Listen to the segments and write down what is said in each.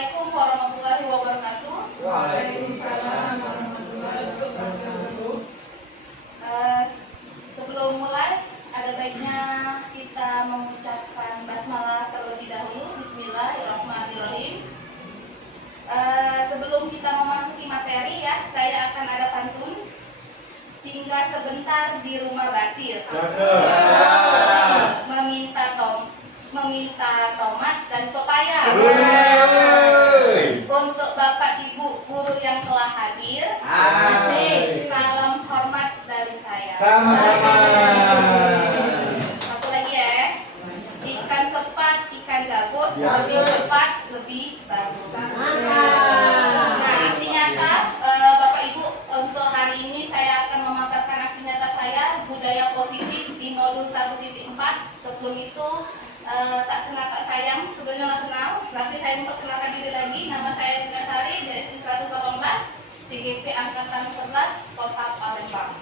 Assalamualaikum warahmatullahi wabarakatuh. Waalaikumsalam warahmatullahi wabarakatuh. Sebelum mulai, ada baiknya kita mengucapkan basmalah terlebih dahulu. Bismillahirrahmanirrahim. Sebelum kita memasuki materi ya, saya akan ada pantun. Singgah sebentar di rumah Basir, meminta tomat dan pepaya. Untuk Bapak Ibu guru yang telah hadir, salam hormat dari saya. Sama-sama. Satu lagi ya, ikan sepat, ikan gabus, lebih cepat, lebih bagus. Nah, aksi nyata Bapak Ibu untuk hari ini saya akan memaparkan aksi nyata saya budaya positif di modul 1.4. Sebelum itu tak kenal tak sayang, sebelumnya nggak kenal, nanti saya memperkenalkan diri lagi. Nama saya Tina Sari dari SD 118 CGP Angkatan 11 Kota Palembang.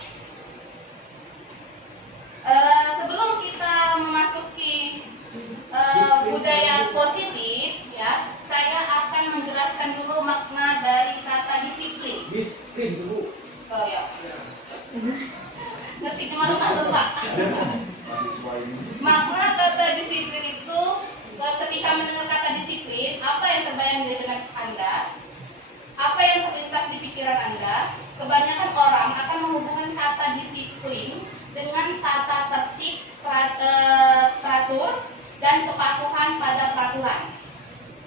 Sebelum kita memasuki budaya positif ya, saya akan menjelaskan dulu makna dari kata disiplin. Disiplin dulu. Oh ya, ngetik malu-malu Pak. Makna kata disiplin itu, ketika mendengar kata disiplin, apa yang terbayang di benak Anda? Apa yang terlintas di pikiran Anda? Kebanyakan orang akan menghubungkan kata disiplin dengan tata tertib, teratur, dan kepatuhan pada peraturan.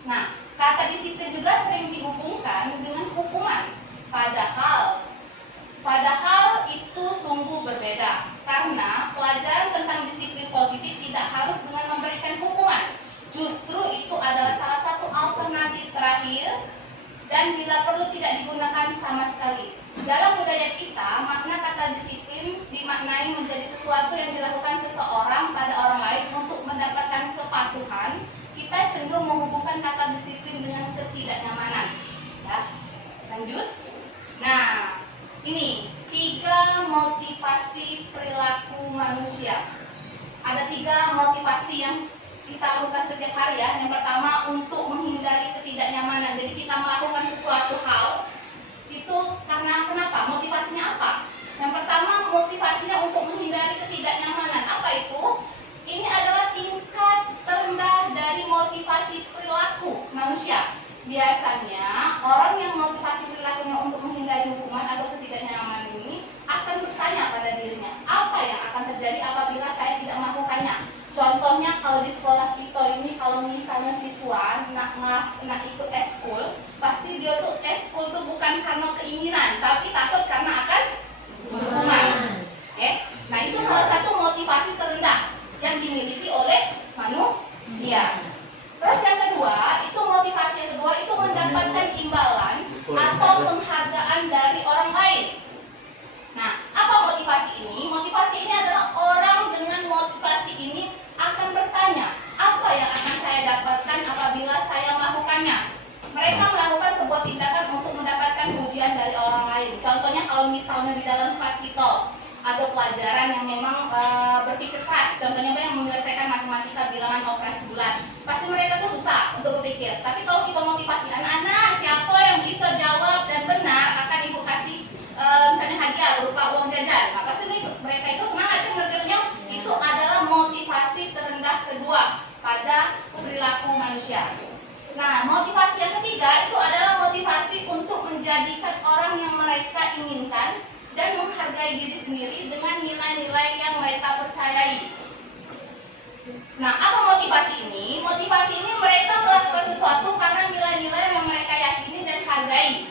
Nah, kata disiplin juga sering dihubungkan dengan hukuman. Padahal itu sungguh berbeda, karena pelajaran tentang disiplin positif tidak harus dengan memberikan hukuman. Justru itu adalah salah satu alternatif terakhir dan bila perlu tidak digunakan sama sekali. Dalam budaya kita, makna kata disiplin dimaknai menjadi sesuatu yang dilakukan seseorang pada orang lain untuk mendapatkan kepatuhan. Kita cenderung menghubungkan kata disiplin dengan ketidaknyamanan. Ya, lanjut. Nah, ini 3 motivasi perilaku manusia. Ada 3 motivasi yang kita lakukan setiap hari ya. Yang pertama, untuk menghindari ketidaknyamanan. Jadi kita melakukan sesuatu hal itu karena kenapa? Motivasinya apa? Yang pertama, motivasinya untuk menghindari ketidaknyamanan. Apa itu? Ini adalah tingkat terendah dari motivasi perilaku manusia. Biasanya orang yang motivasi perilakunya untuk menghindari hukuman atau ketidaknyamanan ini akan bertanya pada dirinya, apa yang akan terjadi apabila saya tidak melakukannya? Contohnya kalau di sekolah kita ini, kalau misalnya siswa nak ikut eskul, pasti dia tuh eskul tuh bukan karena keinginan, tapi takut karena akan hukuman. Nah itu salah satu motivasi terendah yang dimiliki oleh manusia. Terus yang kedua, itu motivasi yang kedua itu mendapatkan imbalan atau penghargaan dari orang lain. Nah, apa motivasi ini? Motivasi ini adalah orang dengan motivasi ini akan bertanya, apa yang akan saya dapatkan apabila saya melakukannya? Mereka melakukan sebuah tindakan untuk mendapatkan pujian dari orang lain. Contohnya kalau misalnya di dalam kelas kita ada pelajaran yang memang berpikir keras, contohnya yang menyelesaikan matematika bilangan operasi bulan, pasti mereka tuh susah untuk berpikir. Tapi kalau kita motivasi anak-anak, siapa yang bisa jawab dan benar akan ibu kasih misalnya hadiah berupa uang jajan. Nah, pasti mereka itu semangat kan ngerjainnya. Itu adalah motivasi terendah kedua pada perilaku manusia. Nah, motivasi yang ketiga itu adalah motivasi untuk menjadikan orang yang mereka inginkan dan menghargai diri sendiri dengan nilai-nilai yang mereka percayai. Nah, apa motivasi ini? Motivasi ini mereka melakukan sesuatu karena nilai-nilai yang mereka yakini dan hargai.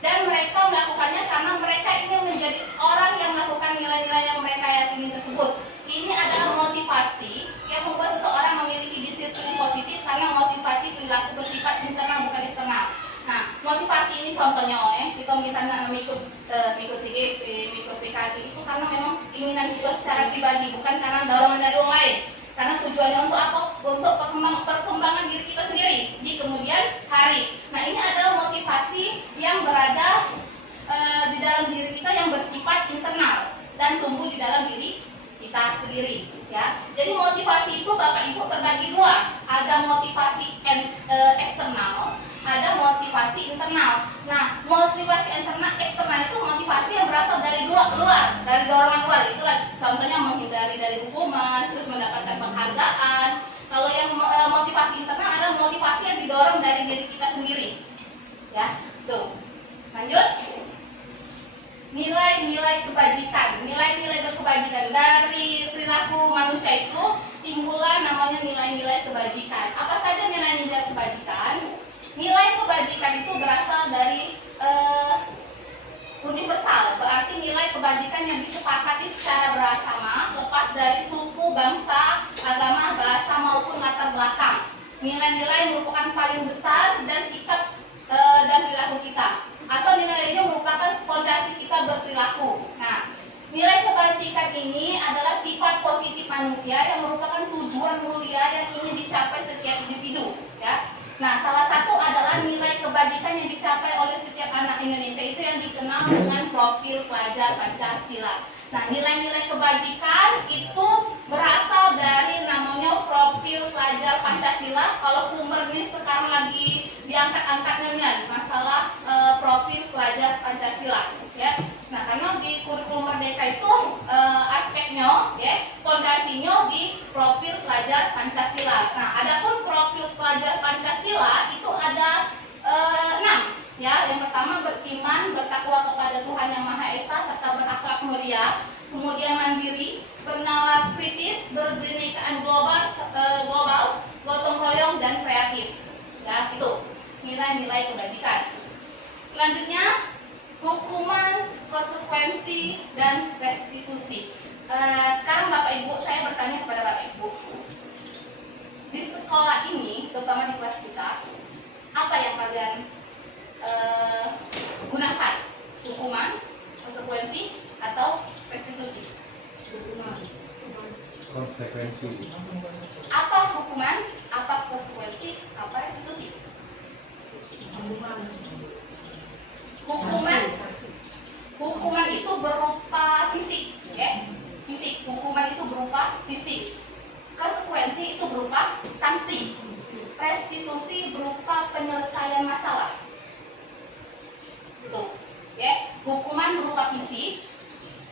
Dan mereka melakukannya karena mereka ingin menjadi orang yang melakukan nilai-nilai yang mereka yakini tersebut. Ini adalah motivasi yang membuat seseorang memiliki disiplin positif karena motivasi perilaku bersifat internal bukan eksternal. Nah, motivasi ini contohnya kita misalnya mengikut CGP, mengikut PKK itu karena memang keinginan kita secara pribadi, bukan karena dorongan dari orang lain. Karena tujuannya untuk apa? Untuk perkembangan diri kita sendiri di kemudian hari. Nah, ini adalah motivasi yang berada di dalam diri kita yang bersifat internal dan tumbuh di dalam diri kita sendiri. Ya, jadi motivasi itu Bapak Ibu terbagi dua. Ada motivasi eksternal ada motivasi internal. Nah, motivasi eksternal itu motivasi yang berasal dari luar, dari dorongan luar. Itulah contohnya menghindari dari hukuman, terus mendapatkan penghargaan. Kalau yang motivasi internal adalah motivasi yang didorong dari diri kita sendiri. Ya, tuh. Lanjut. Nilai-nilai kebajikan, nilai-nilai berkebajikan dari perilaku manusia itu timbullah namanya nilai-nilai kebajikan. Apa saja nilai-nilai kebajikan? Nilai kebajikan itu berasal dari universal, berarti nilai kebajikan yang disepakati secara bersama, lepas dari suku, bangsa, agama, bahasa maupun latar belakang. Nilai-nilai merupakan paling besar dan sikap dan perilaku kita, atau nilai-nilai merupakan fondasi kita berperilaku. Nah, nilai kebajikan ini adalah sifat positif manusia yang merupakan tujuan mulia yang ingin dicapai setiap individu. Ya. Nah, salah satu adalah nilai kebajikan yang dicapai oleh setiap anak Indonesia itu yang dikenal dengan profil pelajar Pancasila. Nah, nilai-nilai kebajikan itu berasal dari namanya profil pelajar Pancasila. Kalau Kumer ini sekarang lagi diangkat-angkatnya nih, masalah profil pelajar Pancasila. Ya. Nah, karena di kurikulum Merdeka itu aspeknya, ya, fondasinya di profil pelajar Pancasila. Nah, adapun profil pelajar Pancasila itu ada 6. Ya, yang pertama beriman, bertakwa kepada Tuhan Yang Maha Esa serta berakhlak mulia, kemudian mandiri, bernalar kritis, berbinekaan global, gotong royong dan kreatif. Ya, itu nilai-nilai kebajikan. Selanjutnya, hukuman, konsekuensi dan restitusi. Sekarang Bapak Ibu, saya bertanya kepada Bapak Ibu. Di sekolah ini, terutama di kelas kita, apa yang kalian gunakan? Hukuman, konsekuensi, atau restitusi? Konsekuensi. Apa hukuman, apa konsekuensi, apa restitusi? Hukuman itu berupa fisik, ya. Fisik. Hukuman itu berupa fisik. Konsekuensi itu berupa sanksi. Restitusi berupa penyelesaian masalah. Tuh, ya. Hukuman berupa fisik,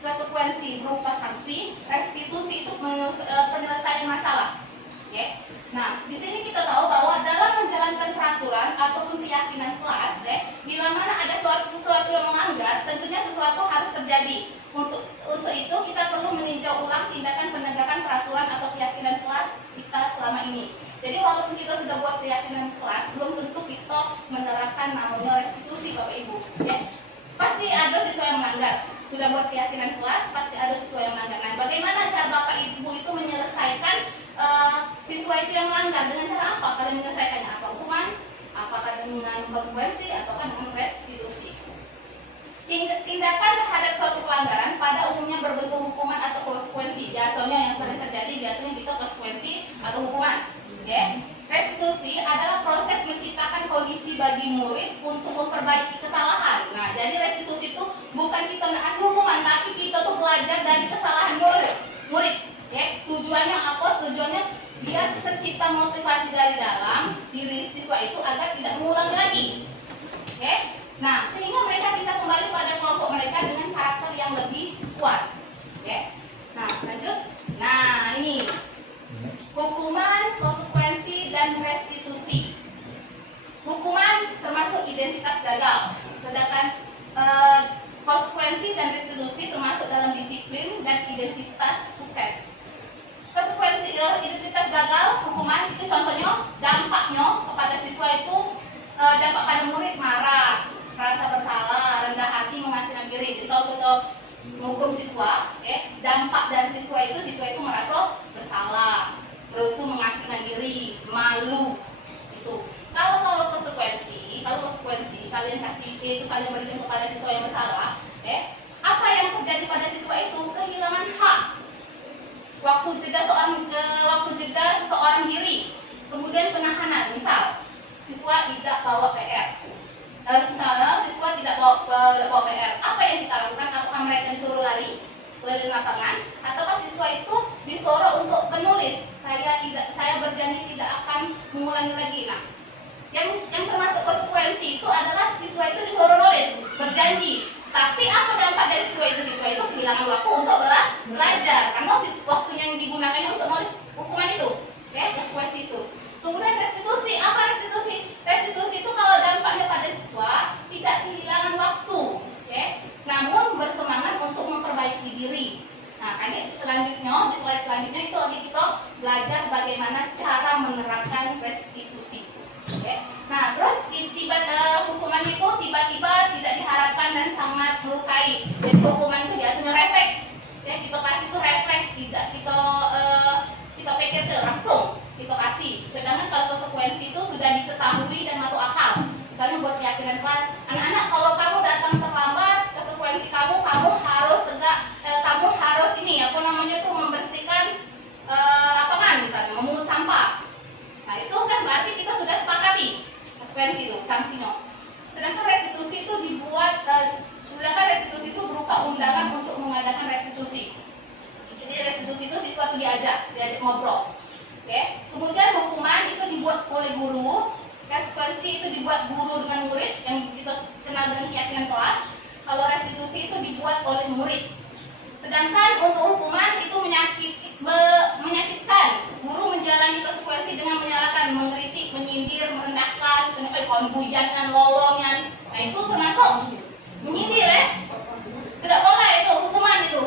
konsekuensi berupa sanksi, restitusi itu penyelesaian masalah. Ya. Nah, di sini kita tahu bahwa dalam menjalankan peraturan ataupun keyakinan kelas, ya, bila mana ada sesuatu yang melanggar, tentunya sesuatu harus terjadi. Untuk itu kita perlu meninjau ulang tindakan penegakan peraturan atau keyakinan kelas kita selama ini. Jadi walaupun kita sudah buat keyakinan kelas, belum tentu kita menerapkan namanya restitusi, Bapak Ibu. Ya. Pasti ada siswa yang melanggar. Sudah buat keyakinan kelas, pasti ada siswa yang melanggar. Nah, bagaimana cara Bapak Ibu itu menyelesaikan siswa itu yang melanggar? Dengan cara apa kalian menyelesaikannya? Apa hukuman? Apakah dengan konsekuensi ataukah dengan restitusi? Tindakan terhadap suatu pelanggaran pada umumnya berbentuk hukuman atau konsekuensi. Biasanya yang sering terjadi biasanya kita konsekuensi atau hukuman. Ya. Restitusi adalah proses menciptakan kondisi bagi murid untuk memperbaiki kesalahan. Nah, jadi restitusi itu bukan kita ngasih hukuman, tapi kita tuh belajar dari kesalahan murid. Ya. Tujuannya apa? Tujuannya biar tercipta motivasi dari dalam diri siswa itu agar tidak mengulangi lagi. Ya. Nah, sehingga mereka bisa kembali pada kelompok mereka dengan karakter yang lebih kuat. Ya. Nah, lanjut. Nah, ini hukuman, konsekuensi, dan restitusi. Hukuman termasuk identitas gagal, sedangkan konsekuensi dan restitusi termasuk dalam disiplin dan identitas sukses. Konsekuensi identitas gagal, hukuman itu contohnya dampaknya kepada siswa itu dampak pada murid marah, merasa bersalah, rendah hati, mengasihkan diri. Jadi kalau kita menghukum siswa, dampak dari siswa itu merasa bersalah, terus itu mengasihkan diri, malu, itu. Kalau konsekuensi kalian kasih itu kalian berikan kepada siswa yang bersalah, apa yang terjadi pada siswa itu? Kehilangan hak, waktu jeda seseorang diri, kemudian penahanan. Misal siswa tidak bawa PR. Misalnya siswa tidak bawa PR, apa yang kita lakukan? Apakah mereka disuruh lari keliling lapangan, ataukah siswa itu disuruh untuk menulis, saya berjanji tidak akan mengulangi lagi. Nah, yang termasuk janji. Tapi apa dampak dari siswa itu? Siswa itu kehilangan waktu untuk belajar karena waktunya yang digunakannya untuk nulis hukuman itu, ya, konsekuensi itu. Kemudian restitusi, apa restitusi? Restitusi itu kalau dampaknya pada siswa tidak kehilangan waktu, ya, namun bersemangat untuk memperbaiki diri. Nah, adik selanjutnya, di slide selanjutnya itu lagi kita belajar bagaimana cara menerapkan restitusi. Oke. Nah, terus hukuman itu tiba-tiba tidak diharapkan dan sangat melukai. Jadi hukuman itu biasanya refleks. Ya, kita kasih itu refleks, tidak kita pikir ke langsung kita kasih. Sedangkan kalau konsekuensi itu sudah diketahui dan masuk akal. Misalnya buat keyakinan kelas, anak-anak kalau kamu datang terlambat, konsekuensi kamu harus kamu harus ini apa namanya itu membersihkan lapangan misalnya, memungut sampah. Nah, itu kan berarti kita sudah sepakati konsekuensi itu, sanksinya. Sedangkan restitusi itu restitusi itu berupa undangan untuk mengadakan restitusi. Jadi restitusi itu siswa itu diajak ngobrol. Oke. Kemudian hukuman itu dibuat oleh guru, konsekuensi itu dibuat guru dengan murid yang kita kenal dengan keyakinan kelas. Kalau restitusi itu dibuat oleh murid. Sedangkan untuk hukuman itu menyakitkan. Guru menjalani konsekuensi dengan menyalahkan, mengkritik, menyindir, merendahkan, pembujangan, lolongan. Nah, itu termasuk menyindir, ya. Tidak boleh itu hukuman itu.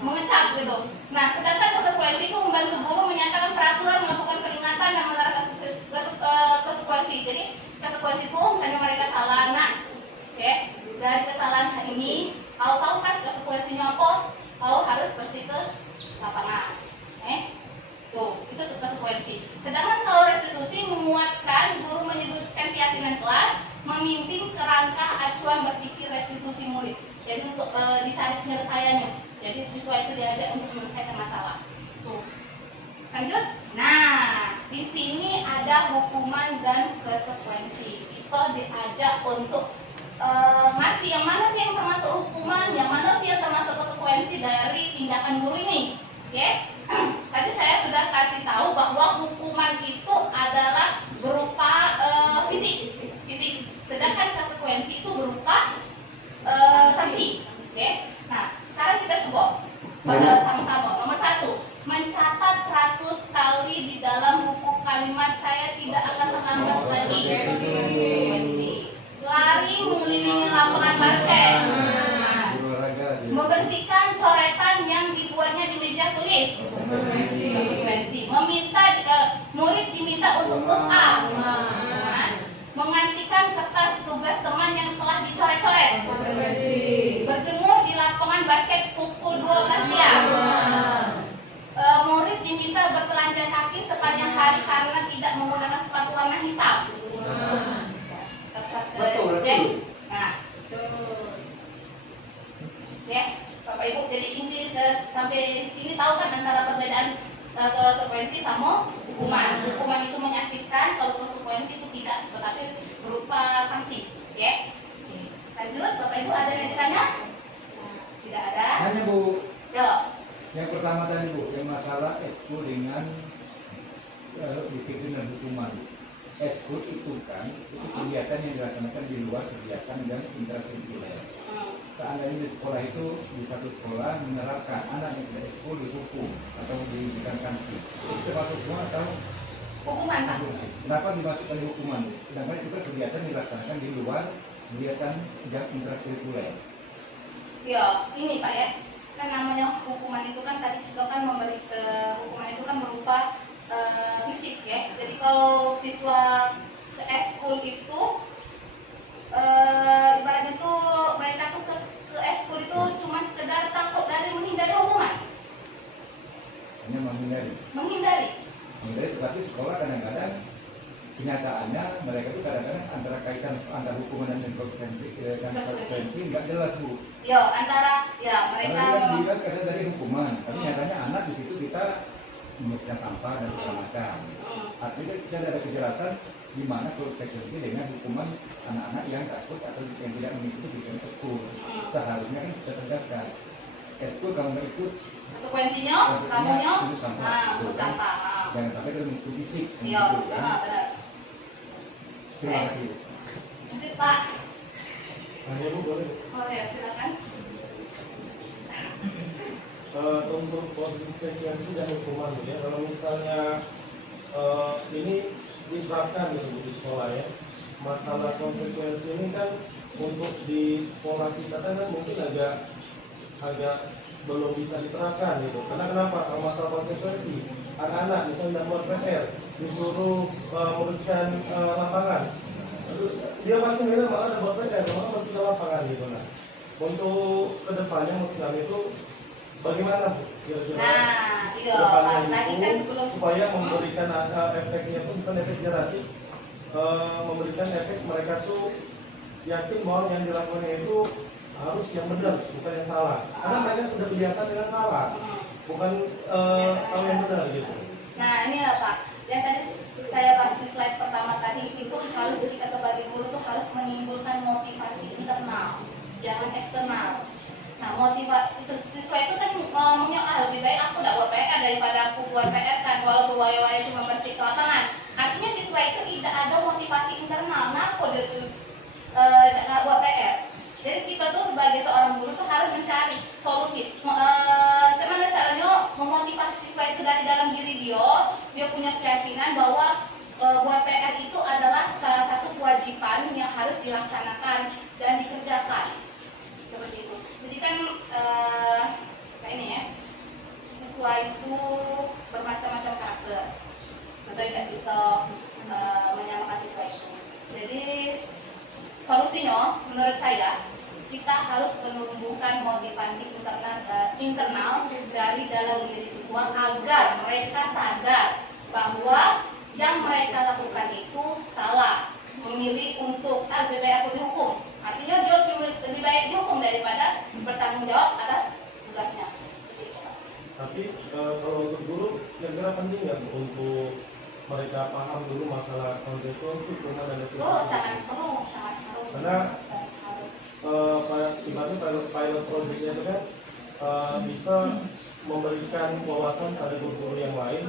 Mengecap gitu. Nah, sedangkan konsekuensi itu membantu guru menyatakan peraturan, melakukan peringatan dan menerapkan konsekuensi. Jadi konsekuensi itu misalnya mereka salah, nah, oke, dari kesalahan ini, tahu kan konsekuensinya apa? Tahu harus bersih ke lapangan. Tuh, itu konsekuensi. Sedangkan kalau restitusi menguatkan, guru menyebutkan keyakinan kelas, memimpin kerangka acuan berpikir restitusi murid. Jadi untuk dicari penyelesaiannya. Jadi siswa itu diajak untuk menyelesaikan masalah. Tuh. Lanjut. Nah, di sini ada hukuman dan konsekuensi. Kita diajak untuk masih yang mana sih yang termasuk hukuman, yang mana sih yang termasuk konsekuensi dari tindakan guru ini. Oke? Tadi saya sudah kasih tahu bahwa hukuman itu adalah berupa fisik. Sedangkan konsekuensi itu berupa sanksi. Oke? Nah, sekarang kita coba sama-sama. Nomor 1, mencatat 100 kali di dalam buku kalimat saya tidak akan terlambat lagi. Konsekuensi. Lari mengelilingi lapangan basket. Membersihkan coretan yang dibuatnya di meja tulis. Konsekuensi. Murid diminta untuk push up. Menggantikan kertas tugas teman yang telah dicoret-coret. Berjemur di lapangan basket pukul 12 siang. Murid diminta bertelanjang kaki sepanjang hari karena tidak menggunakan sepatu warna hitam. Betul. Nah, ya, Bapak Ibu, jadi ini sampai sini tahu kan antara perbedaan konsekuensi sama hukuman. Hukuman itu menyakitkan, kalau konsekuensi itu tidak, tetapi berupa sanksi. Ya. Lanjut, Bapak Ibu ada yang ditanya? Tidak ada. Hanya Bu. Yo. Yang pertama tadi Bu, yang masalah eskul dengan disiplin dan hukuman. Eskul itu kan itu kegiatan yang dilaksanakan di luar kegiatan dan intrakurikuler. Seandainya di sekolah itu di satu sekolah menerapkan anak yang tidak eskul dihukum atau diberikan sanksi, itu termasuk hukuman atau Hukuman, Pak. Kenapa dimasukkan di hukuman? Sedangkan itu kegiatan dilaksanakan di luar kegiatan yang intrakurikuler. Ya, ini Pak ya. Kan namanya hukuman itu kan tadi kita kan memberi hukuman itu kan berupa fisik ya. Jadi kalau siswa ke eskul itu ibaratnya tuh mereka tuh ke eskul itu cuma sekedar takut dari menghindari hukuman. Hanya Menghindari. Tetapi sekolah kadang-kadang kenyataannya mereka itu kadang-kadang antara kaitan antara hukuman dan konsekuensi nggak jelas Bu. Yo, antara ya mereka Karena kan kadang dari hukuman, tapi nyatanya anak di situ kita membersihkan sampah dan segala macam. Artinya kita ada kejelasan di mana konsekuensi dengan hukuman anak-anak yang takut atau yang tidak mengikuti kegiatan eskul. Seharusnya kan kita tegaskan eskul kamu nggak ikut, konsekuensinya kamunya ikut sampah. ikut sampah. Jangan sampai kita mengikuti fisik. Iya, Kan? benar. Terima kasih. Nanti Pak. Nah, ya Bu, boleh. Oh ya, silakan. Untuk konsekuensi dan hukuman ya, kalau misalnya ini diterapkan gitu Bu, di sekolah ya, masalah konsekuensi ini kan untuk di sekolah kita kan mungkin agak belum bisa diterapkan gitu. Karena kenapa? Kalau masalah konsekuensi, anak-anak misalnya buat PR disuruh membersihkan lapangan, dia masih bilang malah ada buat PR, malah masih di lapangan gitu. Nah, untuk kedepannya maksud kami itu bagaimana Bu? Kira-kira Nah, itu kedepannya tadi itu kan sebelum supaya memberikan efeknya itu bukan efek jerasi, memberikan efek mereka tuh yakin bahwa yang dilakukan itu harus yang benar, bukan yang salah. Karena mereka sudah terbiasa dengan salah, bukan kalau yang benar gitu. Nah, ini ya Pak, yang tadi saya bahas di slide pertama tadi itu harus kita sebagai guru tuh harus menimbulkan motivasi internal, jangan eksternal. Nah, motivasi itu siswa itu kan ngomongnya lebih baik aku tidak buat PR daripada aku buat PR kan, walaupun waya-waya cuma bersih ke lapangan. Artinya siswa itu tidak ada motivasi internal. Nah, kok dia tuh nggak buat PR. Jadi kita tuh sebagai seorang guru tuh harus mencari solusi. Gimana caranya memotivasi siswa itu dari dalam diri dia punya keyakinan bahwa buat PR itu adalah salah satu kewajiban yang harus dilaksanakan dan dikerjakan. Seperti itu. Jadi kan kayak ini ya, siswa itu bermacam-macam karakter. Tentu tidak bisa menyamakan siswa itu. Jadi solusinya menurut saya kita harus menumbuhkan motivasi internal dari dalam diri siswa agar mereka sadar bahwa yang mereka lakukan itu salah, memilih untuk lebih baik aku dihukum. Artinya dia lebih baik dihukum daripada bertanggung jawab atas tugasnya. Tapi kalau untuk guru kira-kira penting nggak Bu, untuk mereka paham dulu masalah konsekuensi hukuman dan resiko? Oh, sangat perlu, sangat harus. Karena harus. ibaratnya pilot project itu kan bisa memberikan wawasan pada guru-guru yang lain.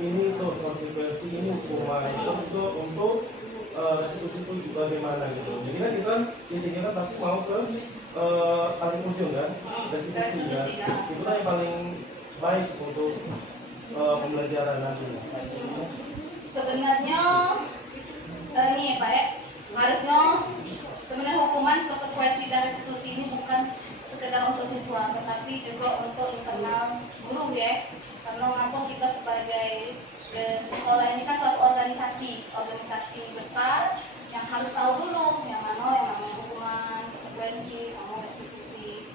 Ini tuh konsekuensi, ini hukuman itu untuk resiko itu bagaimana gitu. Jadi kan kita intinya kan pasti mau ke paling ujung kan, restitusi kan. Itu kan yang paling baik untuk pembelajaran nanti. Sebenarnya nih Pak ya, harusnya sebenarnya hukuman, konsekuensi dan restitusi ini bukan sekedar untuk siswa, tetapi juga untuk internal guru ya. Karena ngapung kita sebagai sekolah ini kan suatu organisasi besar yang harus tahu dulu yang namanya hukuman, konsekuensi, sama restitusi.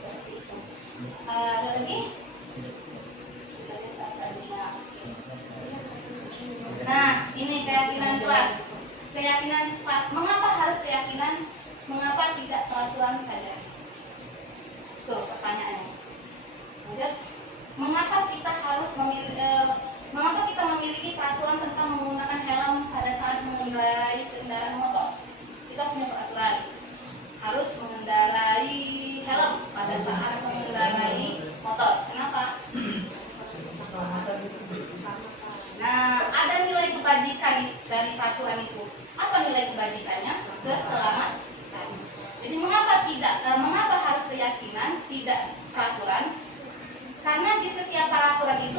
Seperti itu. Ada lagi? Nah, ini keyakinan kelas. Keyakinan kelas. Mengapa harus keyakinan? Mengapa tidak peraturan saja? Tuh pertanyaannya. Lanjut. Mengapa kita harus mengapa kita memiliki peraturan tentang menggunakan helm pada saat mengendarai kendaraan motor? Kita punya peraturan harus mengendarai helm pada saat mengendarai motor. Kenapa? Nah, ada nilai kebajikan dari peraturan itu. Apa nilai kebajikannya? Keselamatan. Jadi mengapa harus keyakinan, tidak peraturan? Karena di setiap peraturan itu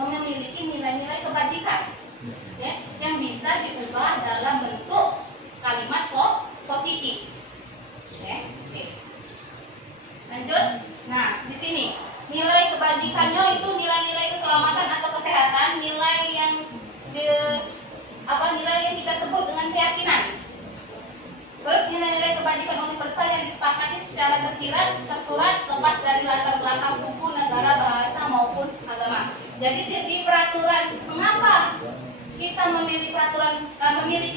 memiliki nilai-nilai kebajikan, ya, yang bisa diubah dalam bentuk kalimat positif. Ya, oke. Lanjut. Nah, di sini nilai kebajikannya itu nilai-nilai keselamatan atau kesehatan, nilai yang nilai yang kita sebut dengan keyakinan. Terus nilai-nilai kebajikan universal yang disepakati secara tersurat, lepas dari latar belakang suku, negara, bahasa maupun agama. Jadi di peraturan, mengapa kita memiliki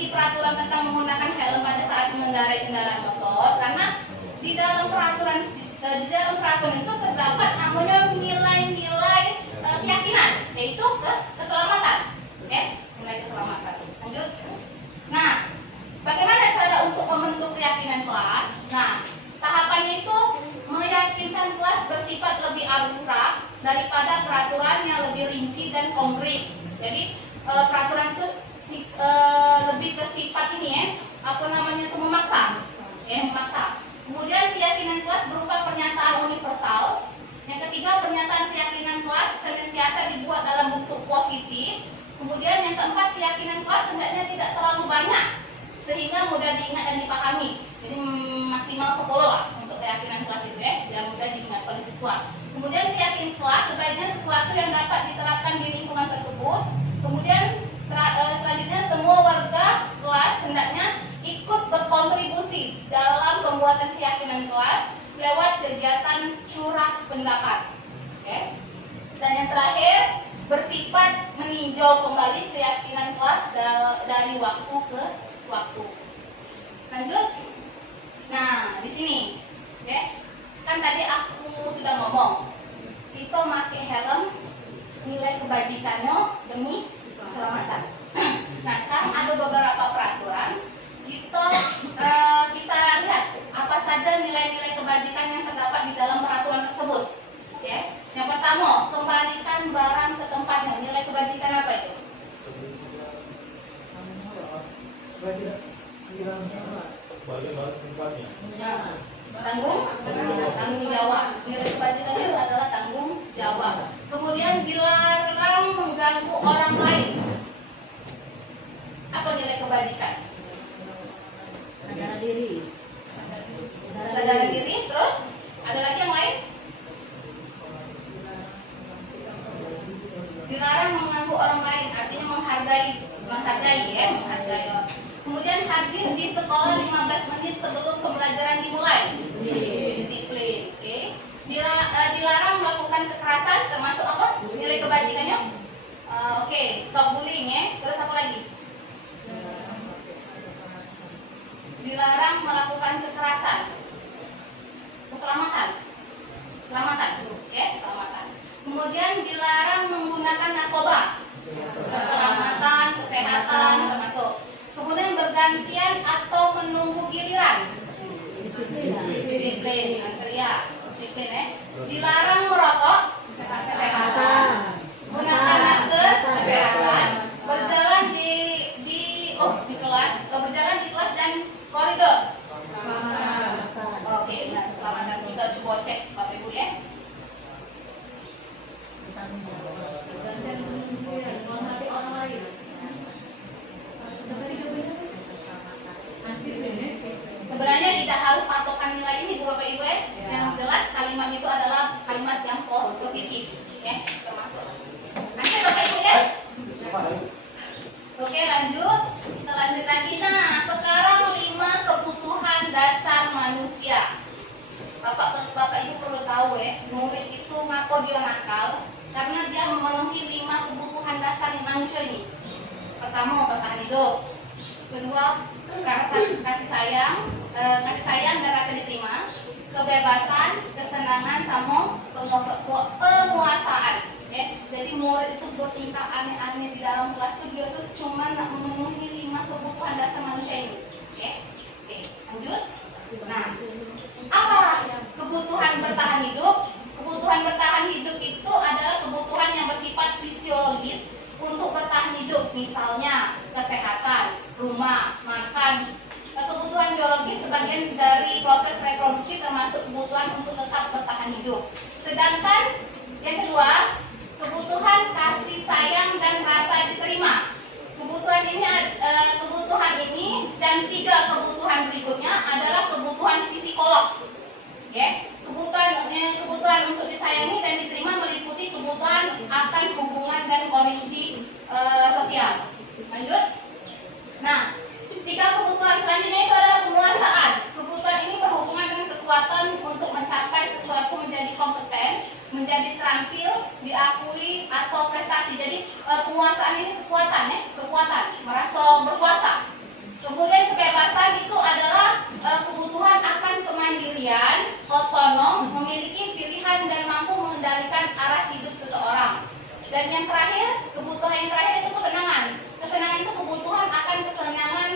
peraturan tentang menggunakan helm pada saat mengendarai kendaraan motor? Karena di dalam peraturan itu terdapat namanya nilai-nilai keyakinan, yaitu keselamatan, nilai keselamatan. Lanjut. Nah, bagaimana cara untuk membentuk keyakinan kelas? Nah, tahapannya itu meyakinkan kelas bersifat lebih abstrak daripada peraturan yang lebih rinci dan konkret. Jadi peraturan itu lebih ke sifat ini memaksa. memaksa. Kemudian keyakinan kelas berupa pernyataan universal. Yang ketiga, pernyataan keyakinan kelas senantiasa dibuat dalam bentuk positif. Kemudian yang keempat, keyakinan kelas hendaknya tidak terlalu banyak sehingga mudah diingat dan dipahami. Jadi maksimal 10 lah untuk keyakinan kelas itu ya, biar mudah diingat oleh siswa. Kemudian keyakinan kelas sebaiknya sesuatu yang dapat diterapkan di lingkungan tersebut. Kemudian selanjutnya semua warga kelas hendaknya ikut berkontribusi dalam pembuatan keyakinan kelas lewat kegiatan curah pendapat. Oke. Dan yang terakhir, bersifat meninjau kembali keyakinan kelas dari waktu ke waktu. Lanjut. Nah, di sini, oke. Kan tadi aku sudah ngomong, kita pakai helm, nilai kebajikannya demi keselamatan. Nah, sekarang ada beberapa peraturan. Kita lihat apa saja nilai-nilai kebajikan yang terdapat di dalam peraturan tersebut. Oke. Yang pertama, kembalikan barang ke tempatnya. Nilai kebajikan apa itu? Balik tempatnya. Tanggung jawab. Nilai kebajikan itu adalah tanggung jawab. Kemudian dilarang mengganggu orang lain. Apa nilai kebajikan? Sadar diri. Terus ada lagi yang lain? Dilarang mengganggu orang lain, artinya menghargai ya. Kemudian hadir di sekolah 15 menit sebelum pembelajaran dimulai. Disiplin, oke. Dilarang melakukan kekerasan, termasuk apa? Nilai kebajikannya? Oke, stop bullying ya. Terus apa lagi? Dilarang melakukan kekerasan. Keselamatan, oke, keselamatan. Kemudian dilarang menggunakan narkoba. Keselamatan, kesehatan termasuk. Kemudian bergantian atau menunggu giliran. Disiplin, ya. Disiplin ya. Dilarang merokok. Kesehatan. Gunakan masker. Kesehatan. Berjalan di kelas, berjalan di kelas dan koridor. Oke, nah keselamatan juga coba cek Bapak Ibu ya. Sebenarnya tidak harus patokan nilai ini Bu Bapak Ibu ya. Yang jelas kalimat itu adalah kalimat yang positif ya, termasuk. Nanti Bapak Ibu ya. Oke, lanjut. Kita lanjut lagi. Nah, sekarang 5 kebutuhan dasar manusia. Bapak Ibu perlu tahu ya, murid itu ngapa dia nakal? Karena dia memenuhi 5 kebutuhan dasar manusia ini. Pertama, bertahan hidup. Kedua, kasih sayang dan rasa diterima. Kebebasan, kesenangan, sama penguasaan. Ya, jadi murid itu bertingkah aneh-aneh di dalam kelas itu dia tuh cuma memenuhi 5 kebutuhan dasar manusia ini. Oke, lanjut. Nah, apa kebutuhan bertahan hidup? Kebutuhan bertahan hidup itu adalah kebutuhan yang bersifat fisiologis untuk bertahan hidup, misalnya kesehatan, rumah, makan. Kebutuhan biologis sebagian dari proses reproduksi termasuk kebutuhan untuk tetap bertahan hidup. Sedangkan yang kedua, kebutuhan kasih sayang dan rasa diterima. Kebutuhan ini dan 3 kebutuhan berikutnya adalah kebutuhan psikolog. Ya, kebutuhan untuk disayangi dan diterima meliputi kebutuhan akan hubungan dan koneksi sosial. Lanjut. Nah, 3 kebutuhan selanjutnya itu adalah penguasaan. Kebutuhan ini berhubungan dengan kekuatan untuk mencapai sesuatu, menjadi kompeten, menjadi terampil, diakui atau prestasi. Jadi penguasaan ini kekuatan ya, merasa berkuasa. Kemudian kebebasan itu adalah kebutuhan akan kemandirian, otonom, memiliki pilihan dan mampu mengendalikan arah hidup seseorang. Dan yang terakhir, kebutuhan yang terakhir itu kesenangan. Kesenangan itu kebutuhan akan kesenangan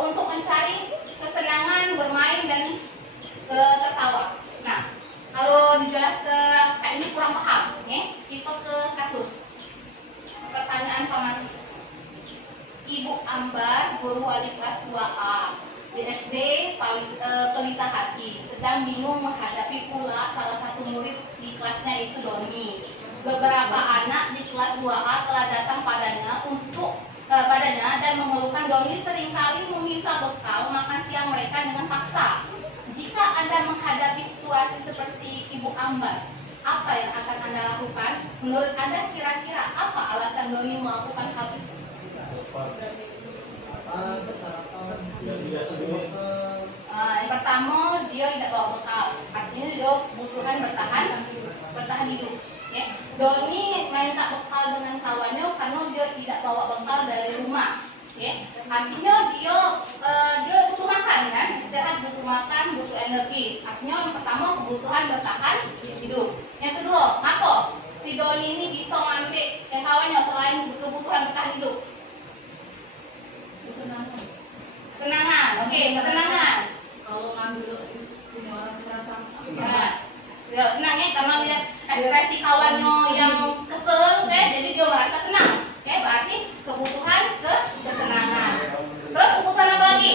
untuk mencari kesenangan, bermain dan tertawa. Nah, kalau dijelaskan kayak ini kurang paham, ya, kita ke kasus. Pertanyaan formasi. Ibu Ambar, guru wali kelas 2A. di SD Pelita Hati sedang bingung menghadapi pula salah satu murid di kelasnya itu Doni. Beberapa anak di kelas 2A telah datang padanya dan mengeluhkan Doni seringkali meminta bekal makan siang mereka dengan paksa. Jika Anda menghadapi situasi seperti Ibu Ambar, apa yang akan Anda lakukan? Menurut Anda kira-kira apa alasan Doni melakukan hal itu? Yang pertama, dia tidak bawa bekal, artinya dia kebutuhan bertahan hidup. Ya. Doni minta bekal dengan kawannya karena dia tidak bawa bekal dari rumah. Ya. Artinya dia butuh makan kan, istirahat, butuh makan, butuh energi. Artinya yang pertama kebutuhan bertahan hidup. Yang kedua, apa si Doni ini bisa ngambil yang kawannya selain kebutuhan bertahan hidup? Kesenangan, oke, kesenangan. Kalau ngambil punya orang merasa Ya, senangnya karena lihat ekspresi kawannya yang kesel, jadi dia merasa senang. Berarti kebutuhan kesenangan. Terus kebutuhan apa lagi?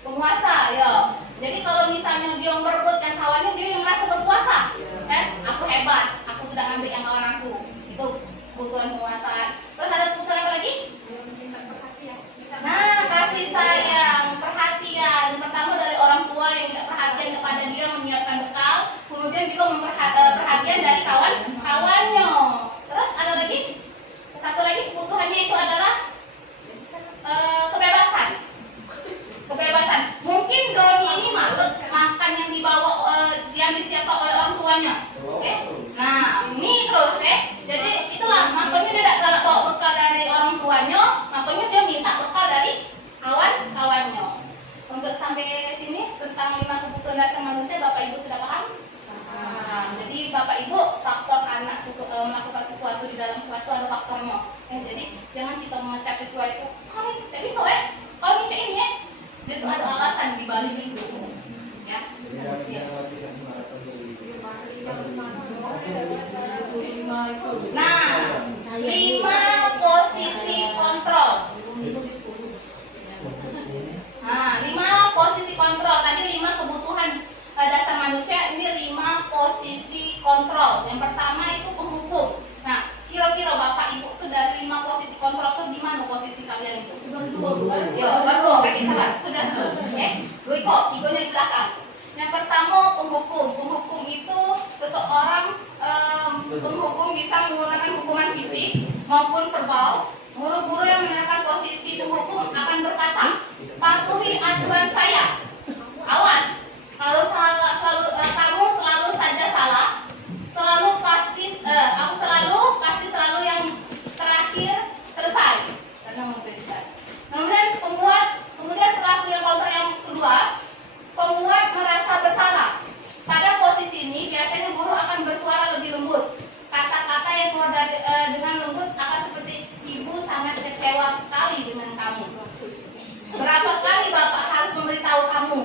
Penguasa, ya. Jadi kalau misalnya dia merebut yang kawannya, dia yang merasa berkuasa. Aku hebat, aku sudah ngambil yang kawan aku. Itu kebutuhan penguasaan. Terus ada kebutuhan apa lagi? Nah, kasih sayang, perhatian. Pertama dari orang tua yang tidak perhatian kepada dia menyiapkan bekal, kemudian juga perhatian dari kawan-kawannya. Terus ada lagi, satu lagi kebutuhannya itu adalah kebebasan. Kebebasan. Mungkin Doni ini malas makan yang dibawa yang disiapkan oleh orang tuanya. Nah, ini terus jadi itulah makanya dia tidak bawa bekal dari orang tuanya, makanya dia minta bekal dari kawan-kawannya. Untuk sampai sini tentang 5 kebutuhan dasar manusia, Bapak Ibu sudah paham? Jadi Bapak Ibu, faktor anak melakukan sesuatu di dalam kelas itu ada faktornya. Jadi jangan kita mengecap siswa itu, kamu tidak bisa kalau bisa ini dia itu ada alasan di balik itu. Ya. Nah, 5 posisi kontrol. Nah, 5 posisi kontrol. Tadi 5 kebutuhan dasar manusia, ini 5 posisi kontrol. Yang pertama itu penghukum. Nah, kira-kira Bapak Ibu tuh dari 5 posisi kontrol tuh di mana posisi kalian itu? Yo, baru kayak sabar. Itu jelas dulu. Igonya di belakang. Yang pertama penghukum. Penghukum itu seseorang penghukum bisa menggunakan hukuman fisik maupun verbal. Guru-guru yang menerapkan posisi penghukum akan berkata, patuhi aturan saya. Awas, kalau kamu selalu saja salah, selalu yang terakhir selesai. Kemudian pelaku yang counter yang kedua, pembuat merasa bersalah. Pada posisi ini biasanya guru akan bersuara lebih lembut. Kata-kata yang keluar dengan lembut akan seperti, ibu sangat kecewa sekali dengan kamu. Berapa kali Bapak harus memberitahu kamu?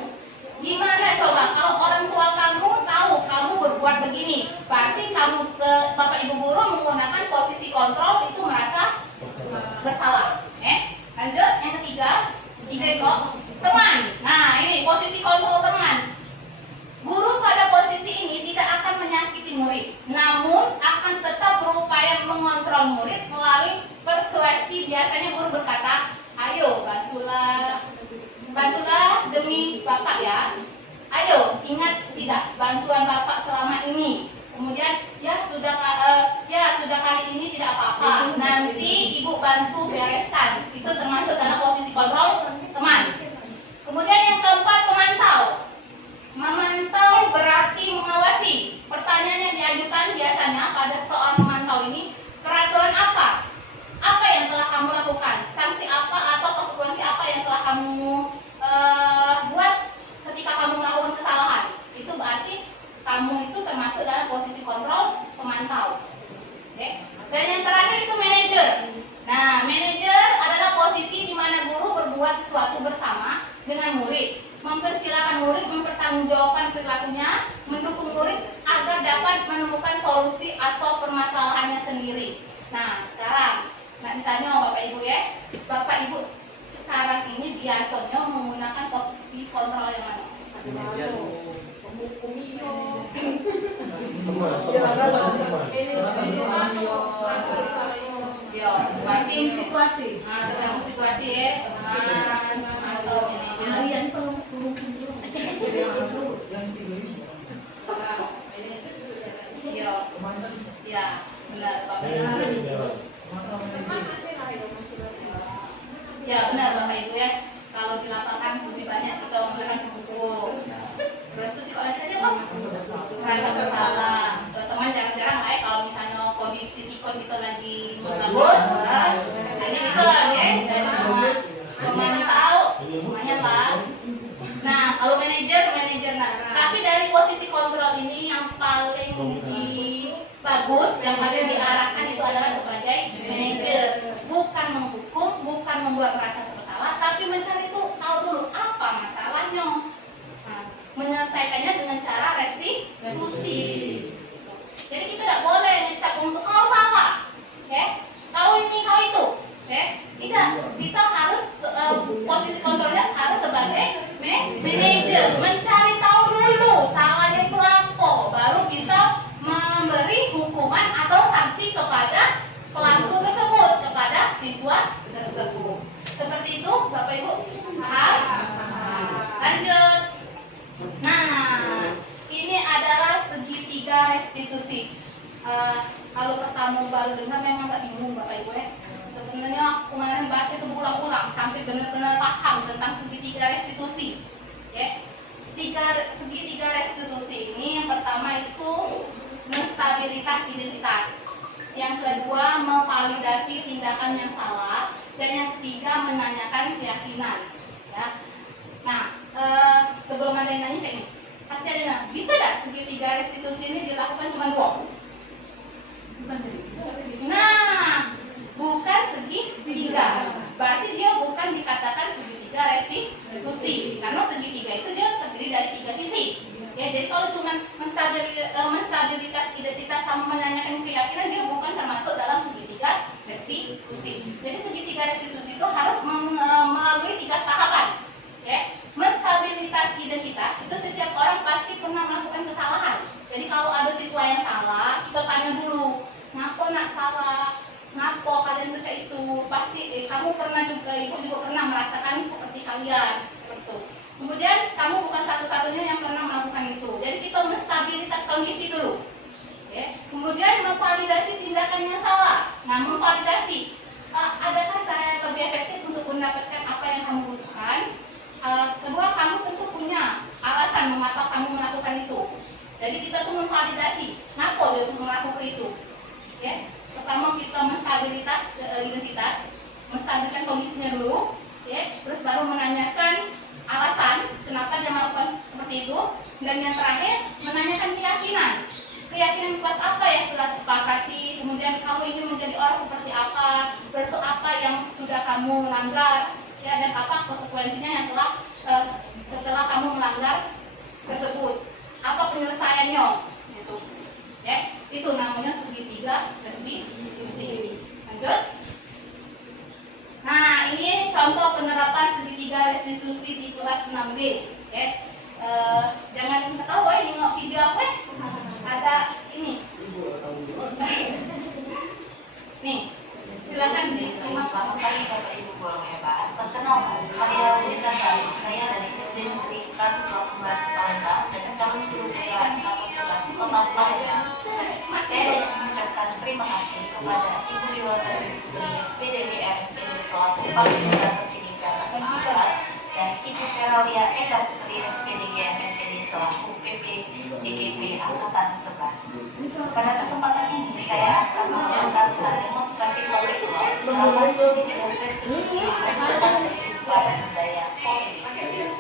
Gimana coba kalau orang tua kamu tahu kamu berbuat begini? Berarti kamu Bapak Ibu guru menggunakan posisi kontrol itu merasa bersalah. Lanjut yang ketiga itu teman. Nah, ini posisi kontrol teman. Guru pada posisi ini tidak akan menyakiti murid, namun akan tetap berupaya mengontrol murid melalui persuasi. Biasanya guru berkata, ayo bantulah demi Bapak ya. Ayo, ingat tidak bantuan Bapak selama ini. Kemudian sudah kali ini tidak apa-apa. Nanti Ibu bantu bereskan. Itu termasuk dalam posisi kontrol teman. Kemudian yang keempat, pemantau. Memantau berarti mengawasi. Pertanyaan yang diajukan biasanya pada seorang pemantau ini, peraturan apa? Apa yang telah kamu lakukan? Sanksi apa atau konsekuensi apa yang telah kamu buat ketika kamu melakukan kesalahan? Itu berarti kamu itu termasuk dalam posisi kontrol pemantau. Dan yang terakhir itu manajer. Nah, manajer adalah posisi di mana guru berbuat sesuatu bersama dengan murid, mempersilahkan murid mempertanggungjawabkan perilakunya, mendukung murid agar dapat menemukan solusi atau permasalahannya sendiri. Nah, sekarang ditanya Bapak Ibu ya. Bapak Ibu biasanya menggunakan posisi kontrol yang mana? Ya, berarti situasi. tergantung situasi ya, teman atau manajer. Harian kalau Ya, ya, benar Bapak. Ya benar Bapak Ibu ya. Kalau di lapangan lebih banyak kita menggunakan buku. Terus itu psikolog aja kok. Merasa bersalah. Teman jarang-jarang lah ya kalau misalnya kondisi psikon kita lagi bagus. Ini bisa ya. Teman tahu, semuanya lah. Nah kalau manajer, nah. Tapi dari posisi kontrol ini yang paling bagus, yang paling diarahkan itu adalah sebagai manajer, bukan menghukum, bukan membuat merasa bersalah, tapi mencari tahu dulu apa masalahnya, menyelesaikannya dengan cara restitusi. Jadi kita tidak boleh ngecap untuk kau salah, kau ini kau itu, tidak. Kita harus posisi kontrolnya harus sebagai manajer, mencari tahu dulu salahnya itu apa, baru bisa memberi hukuman atau sanksi kepada pelaku tersebut, kepada siswa tersebut. Seperti itu, Bapak Ibu paham? Lanjut. Nah, ini adalah segitiga restitusi. Kalau pertama baru dengar memang nggak bingung Bapak Ibu ya. Sebenarnya kemarin baca itu berulang-ulang sampai benar-benar paham tentang segitiga restitusi. Segitiga restitusi ini yang pertama itu menstabilitas identitas, yang kedua memvalidasi tindakan yang salah, dan yang ketiga menanyakan keyakinan. Ya. Nah, sebelum ada yang nanya ini, pasti ada yang nanya, bisa nggak segitiga restitusi ini dilakukan cuma 2? Nah, bukan segitiga, berarti dia bukan dikatakan segitiga restitusi, karena segitiga itu dia terdiri dari 3 sisi. Ya, jadi kalau cuma menstabilitas identitas sama menanyakan keyakinan, dia bukan termasuk dalam segitiga restitusi. Jadi segitiga restitusi itu harus melalui 3 tahapan. Menstabilitas identitas itu setiap orang pasti pernah melakukan kesalahan. Jadi kalau ada siswa yang salah, kita tanya dulu, ngapa nak salah? Ngapa kalian baca itu? Pasti kamu pernah juga, ibu juga pernah merasakan seperti kalian. Betul. Kemudian kamu bukan satu-satunya yang pernah melakukan itu. Jadi kita menstabilitas kondisi dulu. Kemudian memvalidasi tindakan yang salah. Nah, memvalidasi, adakah cara yang lebih efektif untuk mendapatkan apa yang kamu butuhkan? Kedua, kamu tentu punya alasan mengapa kamu melakukan itu. Jadi kita tuh memvalidasi, kenapa dia untuk melakukan itu. Pertama kita menstabilitas identitas, menstabilkan kondisinya dulu, terus baru menanyakan alasan kenapa dia melakukan seperti itu, dan yang terakhir menanyakan keyakinan kelas apa yang sudah disepakati, kemudian kamu ingin menjadi orang seperti apa, terus itu apa yang sudah kamu melanggar, dan apa konsekuensinya yang telah setelah kamu melanggar tersebut, apa penyelesaiannya, gitu. Itu namanya segitiga restitusi. Lanjut. Nah, ini contoh penerapan segitiga restitusi di kelas 6B. Jangan ketawa ini nggak video apa? Ada ini. Nih, silakan disimak. Selamat pagi Bapak Ibu guru hebat. Perkenalkan, saya Rita Sari. Saya dari SD Negeri 118 Palembang dan calon guru penggerak 14 Kota Palembang. Saya ingin mengucapkan terima kasih kepada Ibu Yuwantari dari SPDGR selaku Fasilitator Pendidikan Aktivitas dan Ibu Veralia Eka Putri SPDGR NPD selaku PP JKP Angkatan 11. Pada kesempatan ini saya akan membawakan demonstrasi kurikuler penerapan segitiga restitusi pada budaya positif.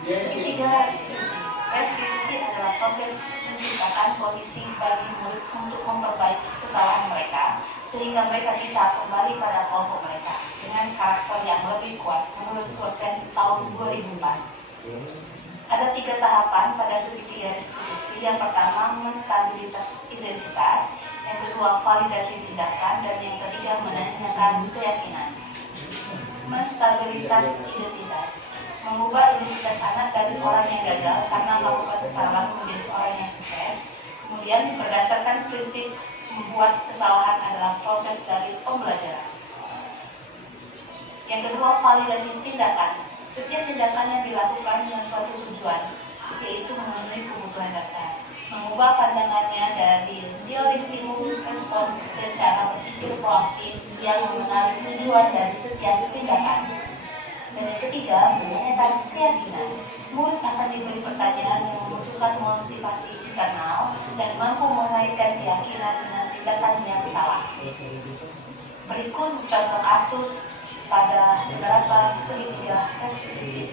Segitiga restitusi adalah proses menciptakan kondisi bagi murid untuk memperbaiki kesalahan mereka sehingga mereka bisa kembali pada kelompok mereka dengan karakter yang lebih kuat menurut dosen tahun 2004. Ada 3 tahapan pada segitiga restitusi. Yang pertama menstabilitas identitas, yang kedua validasi tindakan, dan yang ketiga menanyakan keyakinan. menstabilitas identitas, mengubah identitas anak dari orang yang gagal karena melakukan kesalahan menjadi orang yang sukses. Kemudian berdasarkan prinsip membuat kesalahan adalah proses dari pembelajaran. Yang kedua, validasi tindakan. Setiap tindakan yang dilakukan dengan suatu tujuan, yaitu memenuhi kebutuhan dasar. Mengubah pandangannya dari teori stimulus respon ke cara berpikir proaktif yang mengenali tujuan dari setiap tindakan. Dan yang ketiga, menanyakan keyakinan. Murid akan diberi pertanyaan yang memunculkan motivasi internal dan mampu melahirkan keyakinan dengan tindakan yang salah. Berikut contoh kasus pada beberapa segitiga restitusi.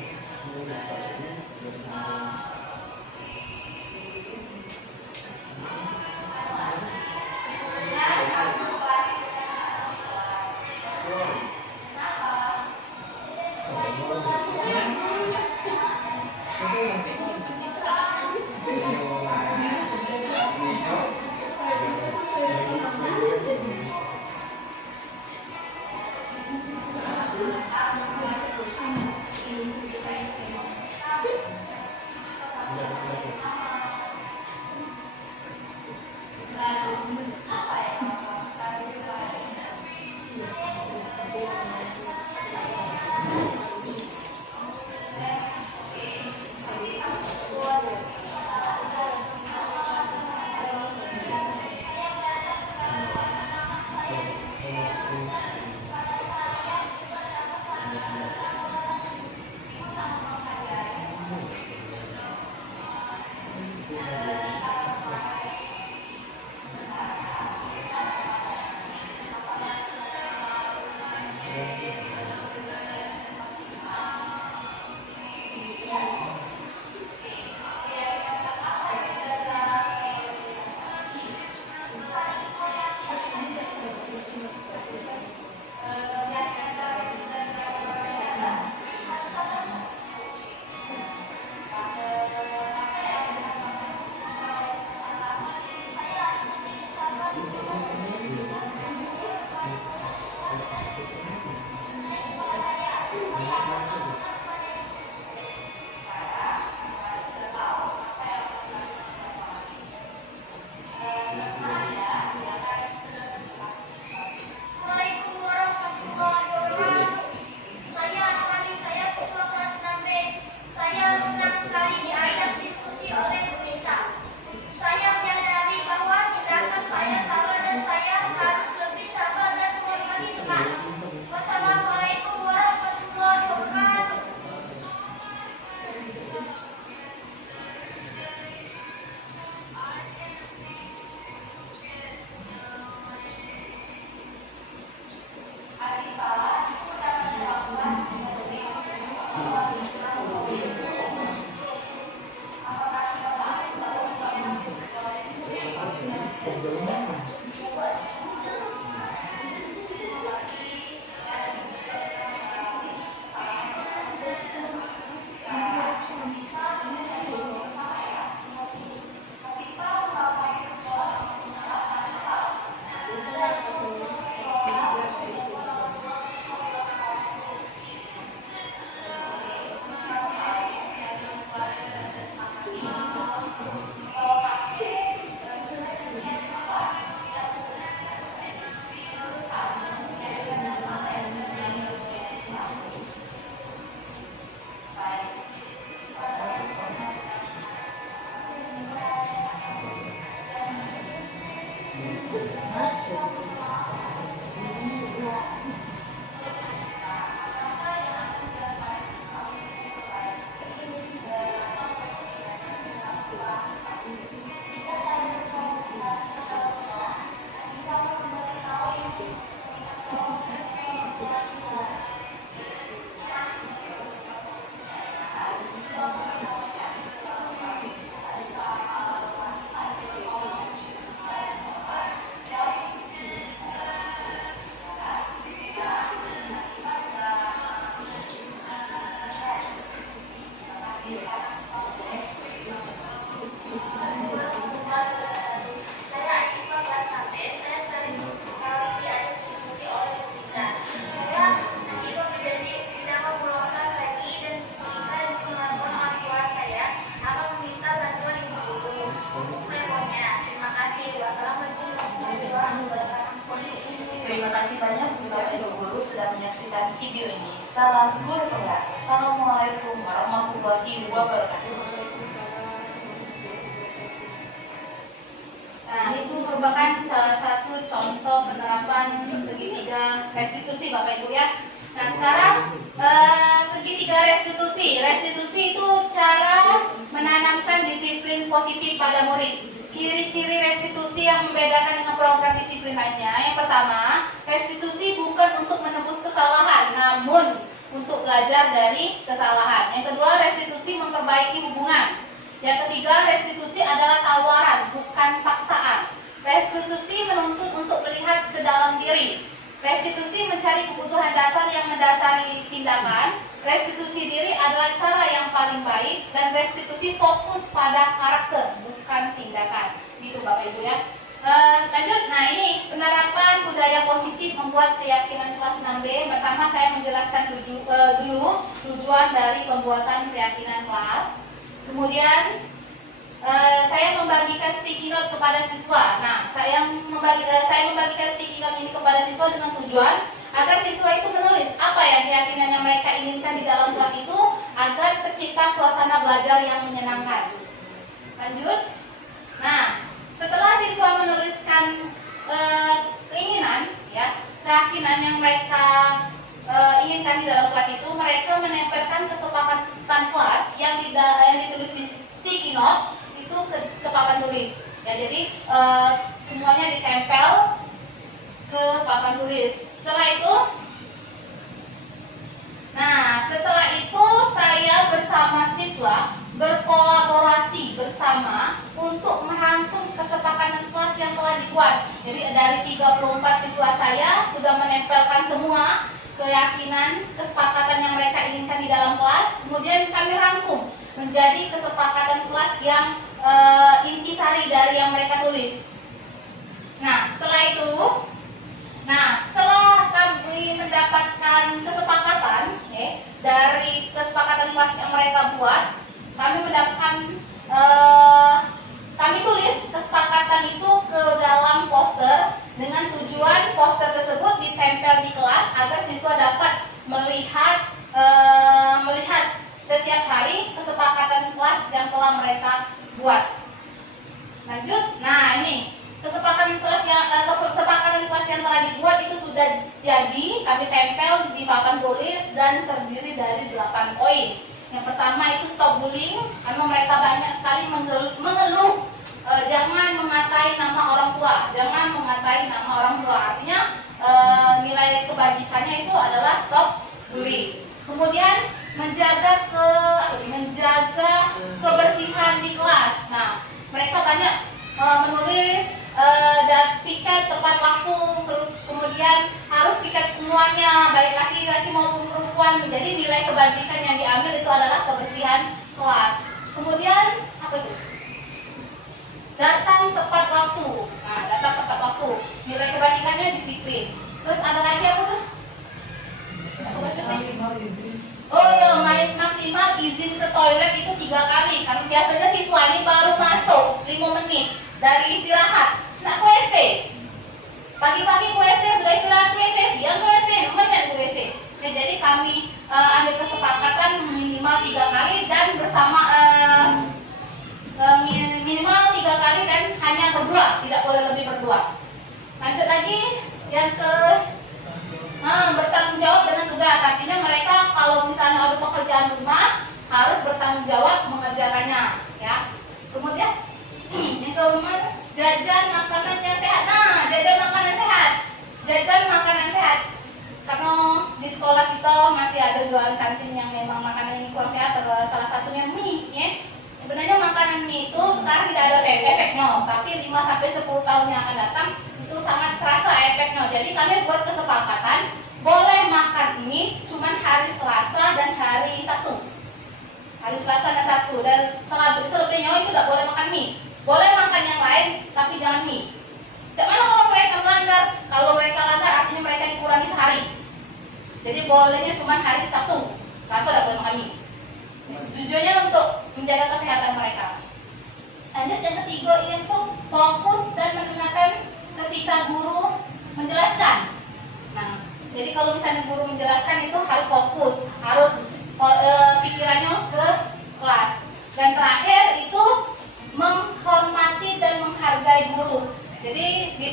kasih banyak untuk Bapak Ibu guru sudah menyaksikan video ini. Salam guru penggerak. Assalamualaikum warahmatullahi wabarakatuh. Nah, itu merupakan salah satu contoh penerapan segitiga restitusi Bapak Ibu ya. Nah, sekarang segitiga restitusi. Restitusi itu cara menanamkan disiplin positif pada murid. Ciri-ciri restitusi yang membedakan dengan program disiplin lainnya. Yang pertama, restitusi bukan untuk menebus kesalahan, namun untuk belajar dari kesalahan. Yang kedua, restitusi memperbaiki hubungan. Yang ketiga, restitusi adalah tawaran, bukan paksaan. Restitusi menuntut untuk melihat ke dalam diri. Restitusi mencari kebutuhan dasar yang mendasari tindakan. Restitusi diri adalah cara yang paling baik, dan restitusi fokus pada karakter, bukan tindakan. Gitu Bapak Ibu ya. Lanjut, nah ini penerapan budaya positif membuat keyakinan kelas 6B. Pertama saya menjelaskan dulu tujuan dari pembuatan keyakinan kelas. Kemudian saya membagikan sticky note kepada siswa. Nah, saya membagikan sticky note ini kepada siswa dengan tujuan agar siswa itu menulis apa ya keyakinan yang mereka inginkan di dalam kelas itu agar tercipta suasana belajar yang menyenangkan. Lanjut. Nah, setelah siswa menuliskan keinginan, ya, keyakinan yang mereka inginkan di dalam kelas itu, mereka menempelkan kesepakatan kelas yang ditulis di sticky note itu ke papan tulis. Ya, jadi semuanya ditempel ke papan tulis. Setelah itu saya bersama siswa berkolaborasi bersama untuk merangkum kesepakatan kelas yang telah dibuat. Jadi dari 34 siswa saya sudah menempelkan semua keyakinan, kesepakatan yang mereka inginkan di dalam kelas, kemudian kami rangkum menjadi kesepakatan kelas yang intisari dari yang mereka tulis. Setelah kami mendapatkan kesepakatan dari kesepakatan kelas yang mereka buat, kami tulis kesepakatan itu ke dalam poster dengan tujuan poster tersebut ditempel di kelas agar siswa dapat melihat setiap hari kesepakatan kelas yang telah mereka buat. Lanjut. Nah, ini kesepakatan kelas yang telah dibuat itu sudah jadi, kami tempel di papan tulis dan terdiri dari 8 poin. Yang pertama itu stop bullying, karena mereka banyak sekali mengeluh jangan mengatai nama orang tua, artinya nilai kebajikannya itu adalah stop bullying. Kemudian menjaga kebersihan di kelas. Nah, mereka banyak menulis dan piket tepat waktu, terus kemudian harus piket semuanya, baik laki-laki maupun perempuan. Jadi nilai kebajikan yang diambil itu adalah kebersihan kelas. Kemudian apa itu? Datang tepat waktu. Nah, datang tepat waktu. Nilai kebajikannya disiplin. Terus ada lagi apa tuh? Maksimal izin ke toilet itu 3 kali. Karena biasanya siswa ini baru masuk 5 menit dari istirahat. Nak ke WC. Pagi-pagi ke WC, sudah istirahat ke WC, siang ke WC, kemudian ke WC. Ya, jadi kami ambil kesepakatan minimal 3 kali dan bersama minimal 3 kali dan hanya berdua, tidak boleh lebih berdua. Lanjut lagi yang ke bertanggung jawab dengan tugas. Artinya mereka kalau misalnya ada pekerjaan rumah harus bertanggung jawab mengerjakannya, ya. Kemudian yang keempat, jajan makanan yang sehat. Nah, jajan makanan sehat. Karena di sekolah kita masih ada jualan kantin yang memang makanan ini kurang sehat. Salah satunya mie, ya. Sebenarnya makanan mie itu sekarang tidak ada efeknya, tapi 5-10 tahun yang akan datang itu sangat terasa efeknya. Jadi kami buat kesepakatan boleh makan ini cuman hari Selasa dan hari Sabtu. Dan selebihnya itu tidak boleh makan mie. Boleh makan yang lain tapi jangan mie. Mana kalau mereka melanggar? Kalau mereka langgar artinya mereka dikurangi sehari. Jadi bolehnya cuman hari Sabtu. Selasa tidak boleh makan mie. Tujuannya untuk menjaga kesehatan mereka. Lanjut yang ketiga, ini untuk fokus dan mendengarkan ketika guru menjelaskan. Jadi kalau misalnya guru menjelaskan itu harus fokus, harus pikirannya ke kelas. Dan terakhir itu menghormati dan menghargai guru. Jadi di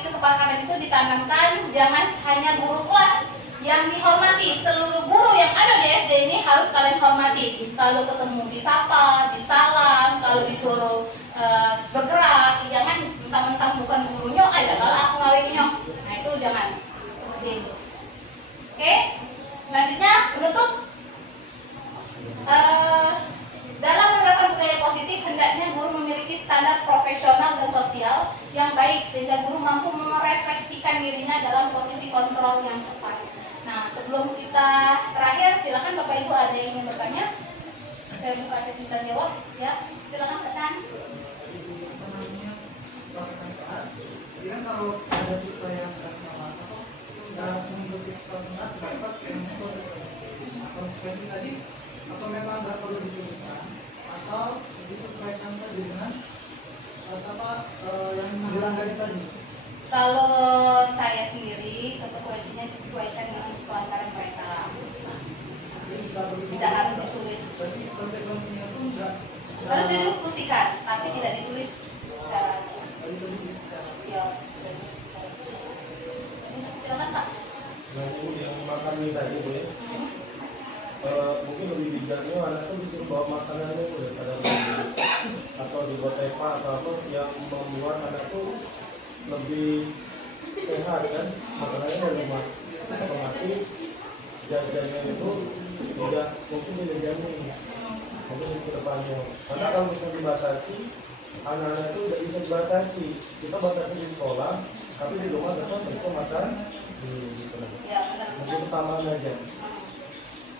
kesepakatan itu ditanamkan jangan hanya guru kelas yang dihormati, seluruh guru yang ada di SD ini harus kalian hormati. Kalau ketemu disapa, disalam, kalau disuruh bergerak, jangan mentang-mentang bukan gurunya, ayo kalau aku ngawinnya. Nah itu jangan seperti itu. Oke, selanjutnya penutup. Dalam menerapkan budaya positif, hendaknya guru memiliki standar profesional dan sosial yang baik sehingga guru mampu merefleksikan dirinya dalam posisi kontrol yang tepat. Nah, sebelum kita terakhir, silakan Bapak Ibu ada yang ingin bertanya? Saya buka sesi tanya jawab, ya. Silakan Kak Chan. Kemudian kalau ada siswa yang tidak mengikuti kelas dapat yang konsekuensi tadi, atau memang nggak perlu dituliskan atau disesuaikan saja dengan yang dilanggar tadi. Kalau saya sendiri konsekuensinya disesuaikan dengan pelanggaran mereka. Tidak harus ditulis. Berarti konsekuensinya pun nggak Harus didiskusikan, tapi tidak ditulis secara. Ya. Silakan Pak. Nah ini yang makan mie tadi Bu ya. Mungkin lebih bijaknya anak itu disuruh bawa makanannya Bu daripada atau dibuat tepa atau apa yang membuat anak itu lebih sehat kan, makanannya dari rumah otomatis jajannya itu tidak mungkin dijamin mungkin ke depannya, karena kalau bisa dibatasi anak-anak itu tidak bisa dibatasi, kita batasi di sekolah tapi di rumah tetap bisa makan gitu. Ya, benar. Mungkin taman aja.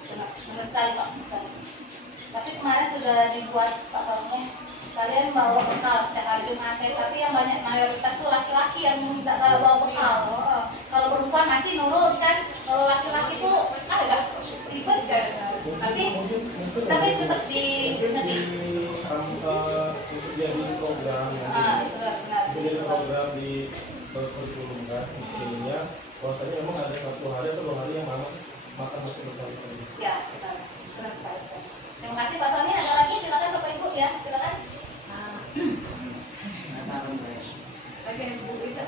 Benar sekali Pak. Tapi kemarin sudah dibuat pasalnya kalian bawa bekal setiap hari Jumat, tapi yang banyak mayoritas itu laki-laki yang tidak bawa bekal. Kalau perempuan masih nurut kan, kalau laki-laki itu agak ribet kan. Tapi tetap mungkin untuk jadi program jadi program di kurikulum kan, intinya bahwasanya memang ada satu hari atau 2 hari yang makan berkali-kali. Ya, benar sekali. Terima kasih Pak Sony. Ada lagi silakan Bapak Ibu ya, silakan. Oke, Bu Ita,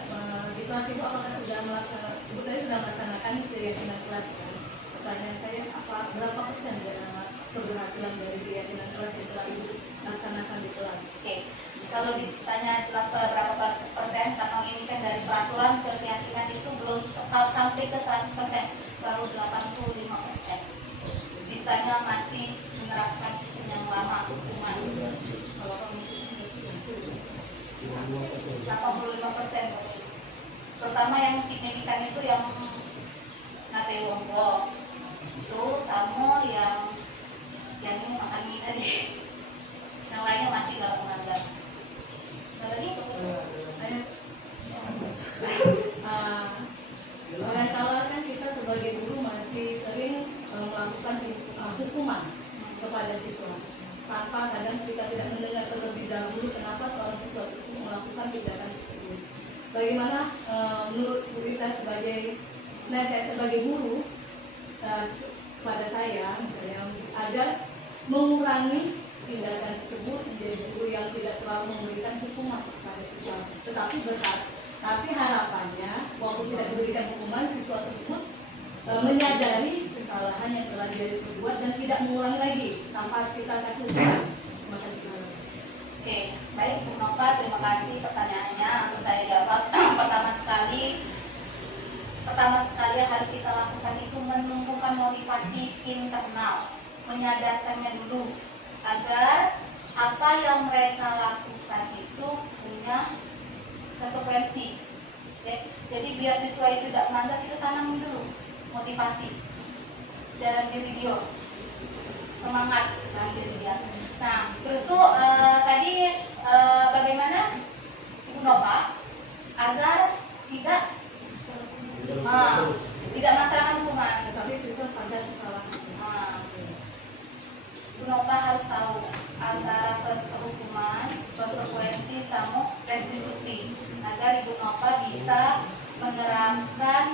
di kelas Ibu apakah sudah melaksanakan, Ibu tadi sudah melaksanakan keyakinan kelas kan? Pertanyaan saya, berapa persen keberhasilan dari keyakinan kelas yang telah Ibu laksanakan di kelas? Oke, kalau ditanya berapa persen, karena ini kan dari peraturan ke keyakinan itu belum sampai ke 100%, baru 85%. Sisanya masih menerapkan sistem yang lama hukuman. Kalau 85%. Terutama yang signifikan itu yang nate wonggo itu sama yang ini makan mie tadi. Yang lainnya masih dalam melanggar. Lagi? Dengan salah kan kita sebagai guru masih sering melakukan hukuman kepada siswa tanpa kadang kita tidak mendengar terlebih dahulu kenapa seorang siswa itu melakukan tindakan tersebut. Bagaimana menurut Bu Rita sebagai saya sebagai guru pada saya misalnya agar mengurangi tindakan tersebut menjadi guru yang tidak terlalu memberikan hukuman kepada siswa, tapi harapannya walaupun tidak diberikan hukuman siswa tersebut menyadari kesalahan yang telah dia perbuat dan tidak mengulang lagi tanpa harus kita kasih hukuman. Terima kasih. Oke, baik Bu Nova, terima kasih pertanyaannya. Langsung saya jawab. Pertama sekali yang harus kita lakukan itu menumbuhkan motivasi internal, menyadarkannya dulu agar apa yang mereka lakukan itu punya konsekuensi. Jadi biar siswa itu tidak melanggar, kita tanam dulu motivasi dalam diri dia, semangat dalam diri dia. Nah, terus tuh tadi bagaimana Ibu Nova agar tidak masalah hukuman, Tetapi siswa sadar kesalahan. Ibu Nova harus tahu antara hukuman, konsekuensi sama restitusi agar Ibu Nova bisa menerapkan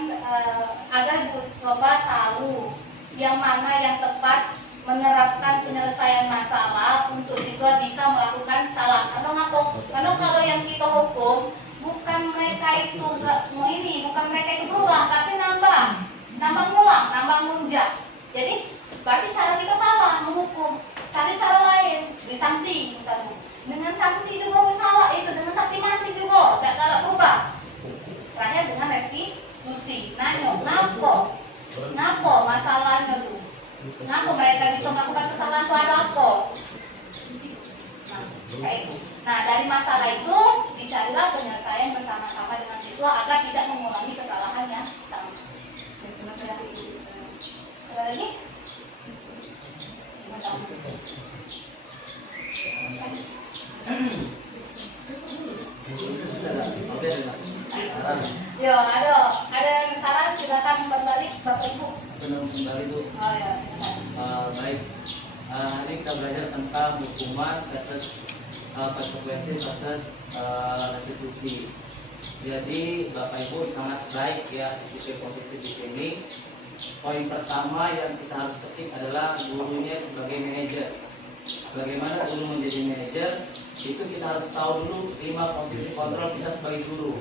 agar Bu Coba tahu yang mana yang tepat menerapkan penyelesaian masalah untuk siswa jika melakukan salah. Karena kalau yang kita hukum bukan mereka itu bukan mereka itu berulang, tapi nambah ngulang, nambah ngelunjak. Jadi berarti cara kita salah menghukum, cari cara lain, disanksi misalnya. Dengan sanksi juga salah itu, dengan sanksi masih juga tidak kalah berubah. Terakhir dengan restitusi. Nanya, ngapo masalahnya tuh? Kenapa mereka bisa melakukan kesalahan itu ada apa? Nah, kayak itu. Nah, dari masalah itu dicarilah penyelesaian bersama-sama dengan siswa agar tidak mengulangi kesalahan yang sama. Ada lagi? Yo, ada yang saran silakan berbalik Bapak Ibu. Kembali Bu. Oh ya, silakan. Baik. Ini kita belajar tentang hukuman versus konsekuensi versus restitusi. Jadi Bapak Ibu sangat baik ya disiplin positif di sini. Poin pertama yang kita harus petik adalah gurunya sebagai manajer. Bagaimana guru menjadi manajer? Itu kita harus tahu dulu 5 posisi kontrol kita sebagai guru.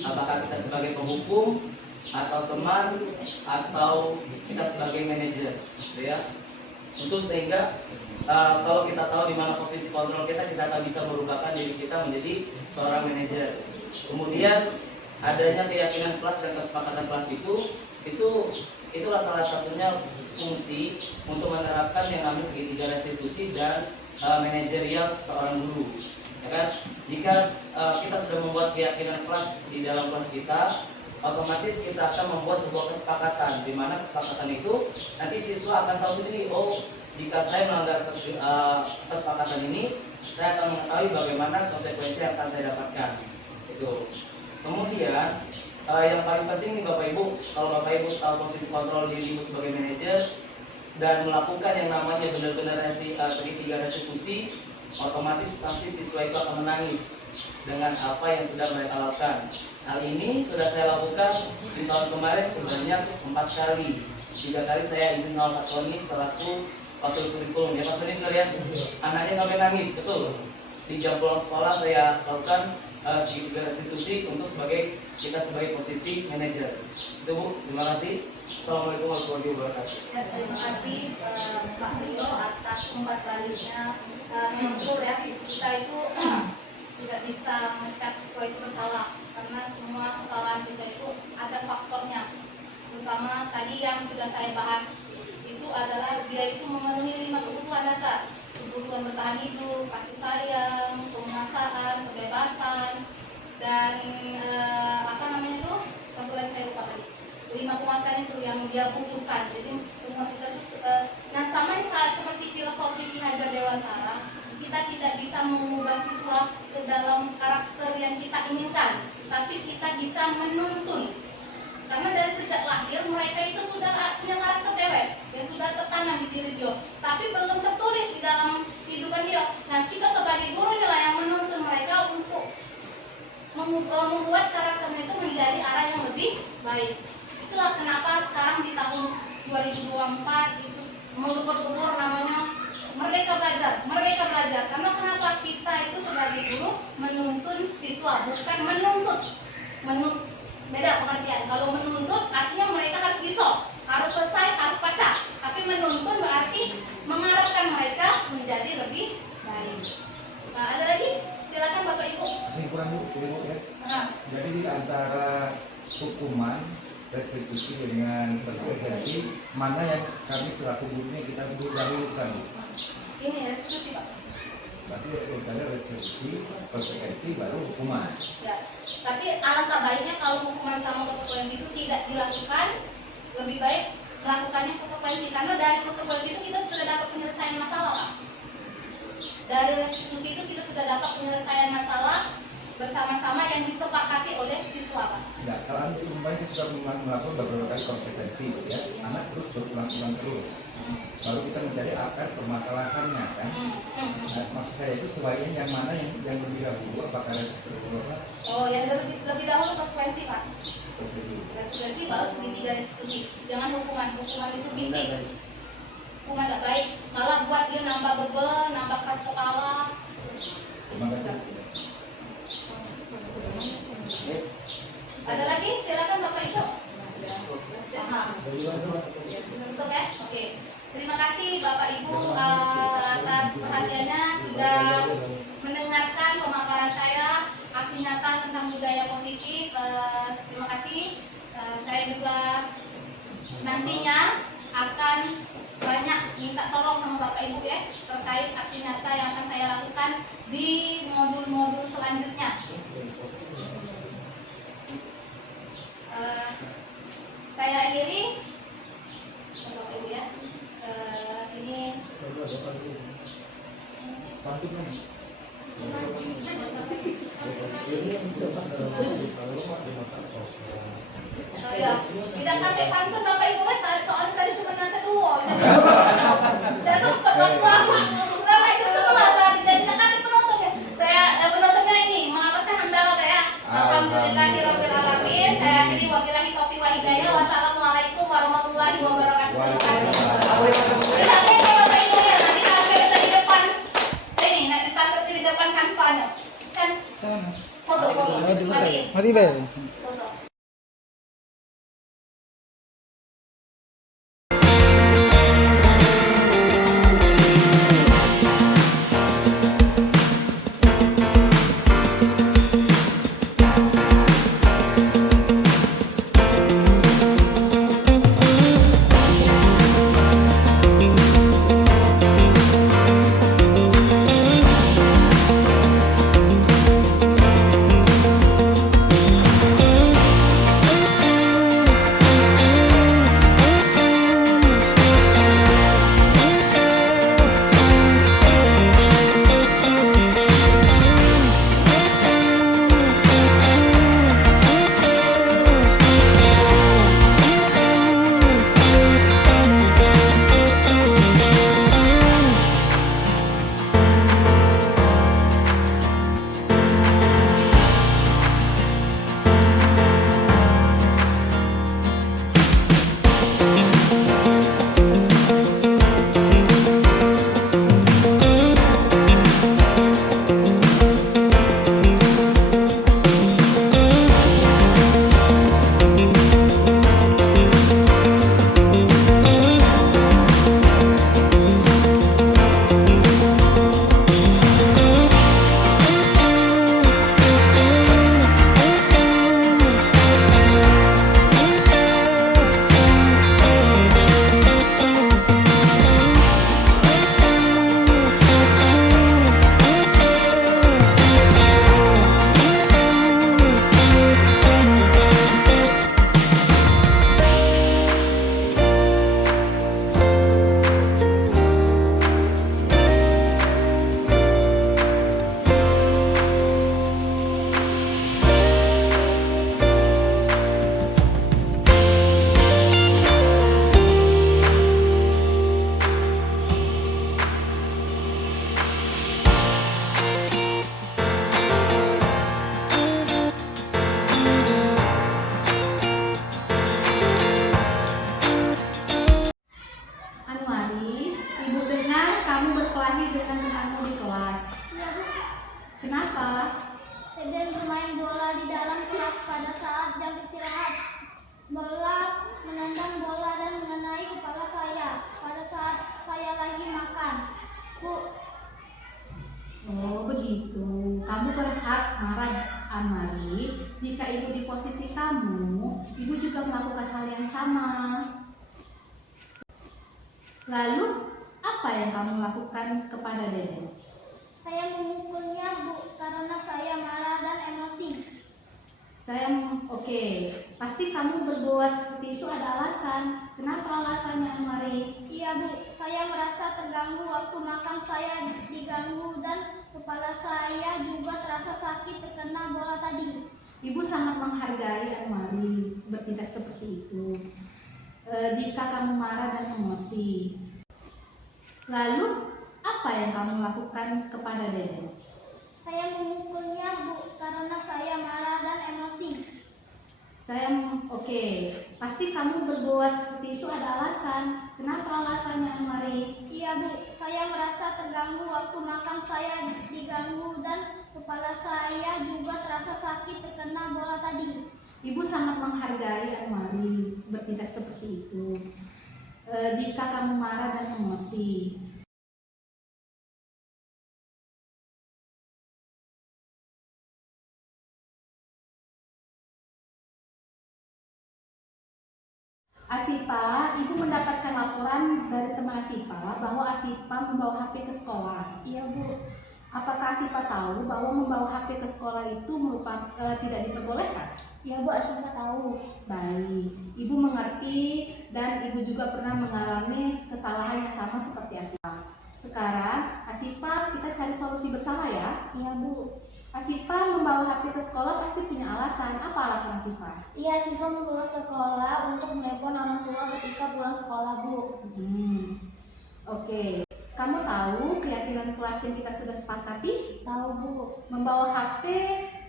Apakah kita sebagai penghukum, atau teman, atau kita sebagai manajer, gitu ya. Untuk sehingga kalau kita tahu di mana posisi kontrol kita akan bisa merubahkan diri kita menjadi seorang manajer. Kemudian adanya keyakinan kelas dan kesepakatan kelas itulah salah satunya fungsi untuk menerapkan yang namanya segitiga restitusi dan manajerial seorang guru. Ya kan? Jika kita sudah membuat keyakinan kelas di dalam kelas kita, otomatis kita akan membuat sebuah kesepakatan, di mana kesepakatan itu nanti siswa akan tahu sendiri, oh jika saya melanggar kesepakatan ini, saya akan mengetahui bagaimana konsekuensi yang akan saya dapatkan. Itu. Kemudian yang paling penting nih Bapak Ibu, kalau Bapak Ibu tahu posisi kontrol diri Ibu sebagai manajer dan melakukan yang namanya benar-benar segitiga restitusi, otomatis pasti siswa itu akan menangis dengan apa yang sudah mereka lakukan. Hal ini sudah saya lakukan di tahun kemarin sebanyak 4 kali. 3 kali saya izin sama Pak Sony selaku wakil kurikulum. Ya Pak Sony benar ya? Anaknya sampai nangis, betul. Di jam pulang sekolah saya lakukan segitiga restitusi untuk kita sebagai posisi manajer. Itu Bu, terima kasih. Assalamualaikum warahmatullahi wabarakatuh. Ya, terima kasih Pak Rio atas 4 kalinya mengusul ya. Kita itu tidak bisa mencat siswa itu bersalah karena semua kesalahan siswa itu ada faktornya. Terutama tadi yang sudah saya bahas itu adalah dia itu memenuhi 5 kebutuhan dasar. Kebutuhan bertahan hidup, kasih sayang, penguasaan, kebebasan, dan satu lagi saya lupa tadi. 5 penguasaan itu yang dia butuhkan. Jadi semua siswa itu sama seperti filosofi Ki Hajar Dewantara, kita tidak bisa mengubah siswa ke dalam karakter yang kita inginkan, tapi kita bisa menuntun. Karena dari sejak lahir mereka itu sudah punya karakter dewek yang sudah tertanam di diri dia, tapi belum tertulis di dalam kehidupan dia. Nah, kita sebagai guru inilah yang menuntun mereka untuk membuat karakternya itu menjadi arah yang lebih baik. Itulah kenapa sekarang di tahun 2024 itu mengubur-ubur namanya Merdeka Belajar. Karena kenapa kita itu sebagai guru menuntun siswa, bukan menuntut. Beda pengertian. Kalau menuntut artinya mereka harus bisa, harus selesai, harus baca. Tapi menuntun berarti mengarahkan mereka menjadi lebih baik. Nah, ada lagi? Silakan Bapak Ibu. Kesimpulan Bu ya. Jadi di antara hukuman, restitusi dengan konsekuensi, mana yang kami selaku gurunya kita dahulukan? Ini restitusi Pak. Berarti ada restitusi, konsekuensi, baru hukuman. Ya. Tapi alangkah baiknya kalau hukuman sama konsekuensi itu tidak dilakukan, lebih baik melakukannya konsekuensi. Karena dari konsekuensi itu kita sudah dapat penyelesaian masalah Pak. Dari restitusi itu kita sudah dapat penyelesaian masalah bersama-sama yang disepakati oleh siswa Pak. Ya, kalau kita sudah melakukan beberapa kali konsekuensi, ya, anak terus berulang-ulang terus. Lalu kita mencari akar permasalahannya, kan? Nah, maksud saya itu sebaiknya yang mana yang lebih dahulu, apakah restitusi? Oh, yang lebih dahulu konsekuensi Pak. diskresi baru segitiga restitusi. Jangan hukuman itu bisik, hukuman gak baik, malah buat dia nambah beban, nambah keras kepala. Terima kasih. Yes. Ada lagi? Silakan Bapak Ibu. Bagaimana Pak? Tutup ya? Oke. Terima kasih Bapak Ibu atas perhatiannya sudah mendengarkan pemaparan saya aksi nyata tentang budaya positif. Terima kasih. Saya juga nantinya akan banyak minta tolong sama Bapak Ibu ya terkait aksi nyata yang akan saya lakukan di modul-modul selanjutnya. Saya akhiri Bapak Ibu ya. Ini Pantun kan? Ini yang dicetak dalam tulis, kalau rumah dimasak sop. ya, tidak pakai pantun Bapak Ibu kan soalnya tadi cuma nanya dua. Tidak sempat waktu aku karena itu semua saat dijadikan nanti penonton ya. Saya penontonnya ini mengapa saya handal ya. Alhamdulillahirabbil alamin. Saya akhiri wabillahi taufiq wal hidayah. Wassalamualaikum warahmatullahi wabarakatuh. Terima kasih. Bapak Ibu ya, nanti tampil di depan. Ini nanti tampil di depan kanvanya. Kan Sana. foto. Mari. Mati ba? Foto. Kenapa? Sedang bermain bola di dalam kelas pada saat jam istirahat. Bola menendang bola dan mengenai kepala saya pada saat saya lagi makan. Bu, Oh begitu. Kamu berhak marah, Anwari. Jika ibu di posisi kamu, ibu juga melakukan hal yang sama. Lalu apa yang kamu lakukan kepada Deden? saya memukulnya, Bu, karena saya marah dan emosi. Oke, pasti kamu berbuat seperti itu ada alasan. Kenapa alasannya, Anwari? Iya, Bu, saya merasa terganggu waktu makan, saya diganggu dan kepala saya juga terasa sakit terkena bola tadi. Ibu sangat menghargai Anwari bertindak seperti itu. Jika kamu marah dan emosi, lalu apa yang kamu lakukan kepada Deden? Saya memukulnya, Bu, karena saya marah dan emosi. Oke, pasti kamu berbuat seperti itu ada alasan. Kenapa alasannya, Mari? Iya Bu, saya merasa terganggu waktu makan, saya diganggu dan kepala saya juga terasa sakit terkena bola tadi. Ibu sangat menghargai Mari bertindak seperti itu. Jika kamu marah dan emosi, Asifa, Ibu mendapatkan laporan dari teman Asifa bahwa Asifa membawa HP ke sekolah. Iya Bu. Apakah Asifa tahu bahwa membawa HP ke sekolah itu tidak diperbolehkan? Iya Bu, Asifa tahu. Baik, Ibu mengerti dan Ibu juga pernah mengalami kesalahan yang sama seperti Asifa. Sekarang, Asifa, kita cari solusi bersama ya. Iya Bu. Asifa membawa HP ke sekolah pasti punya alasan. Apa alasan Asifa? Iya, Asifa membawa sekolah untuk menelepon orang tua ketika pulang sekolah Bu. Oke. Kamu tahu keyakinan kelas yang kita sudah sepakati? Tahu Bu. Membawa HP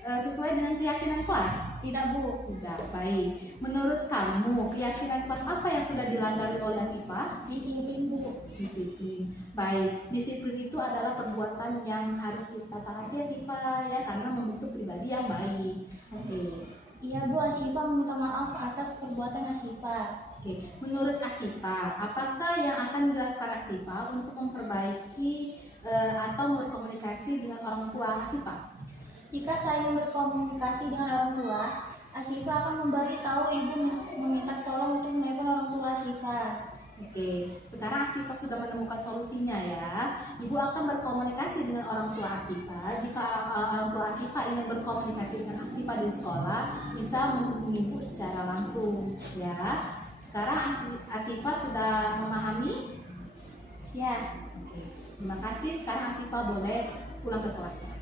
sesuai dengan keyakinan kelas? Tidak Bu. Tidak, baik. Menurut kamu, keyakinan kelas apa yang sudah dilanggar oleh Asifa? Disiplin Bu. Disiplin. Baik, disiplin itu adalah perbuatan yang harus kita taati Asifa ya, karena membentuk pribadi yang baik. Oke. Iya Bu, Asifa meminta maaf atas perbuatan Asifa. Oke, menurut Asifa, apakah yang akan dilakukan Asifa untuk memperbaiki atau berkomunikasi dengan orang tua Asifa? Jika saya berkomunikasi dengan orang tua, Asifa akan memberitahu ibu meminta tolong untuk menelepon orang tua Asifa. Oke, sekarang Asifa sudah menemukan solusinya ya. Ibu akan berkomunikasi dengan orang tua Asifa. Jika orang tua Asifa ingin berkomunikasi dengan Asifa di sekolah, bisa menghubungi ibu secara langsung ya. Sekarang Asifa sudah memahami? Ya. Oke, terima kasih. Sekarang Asifa boleh pulang ke kelasnya.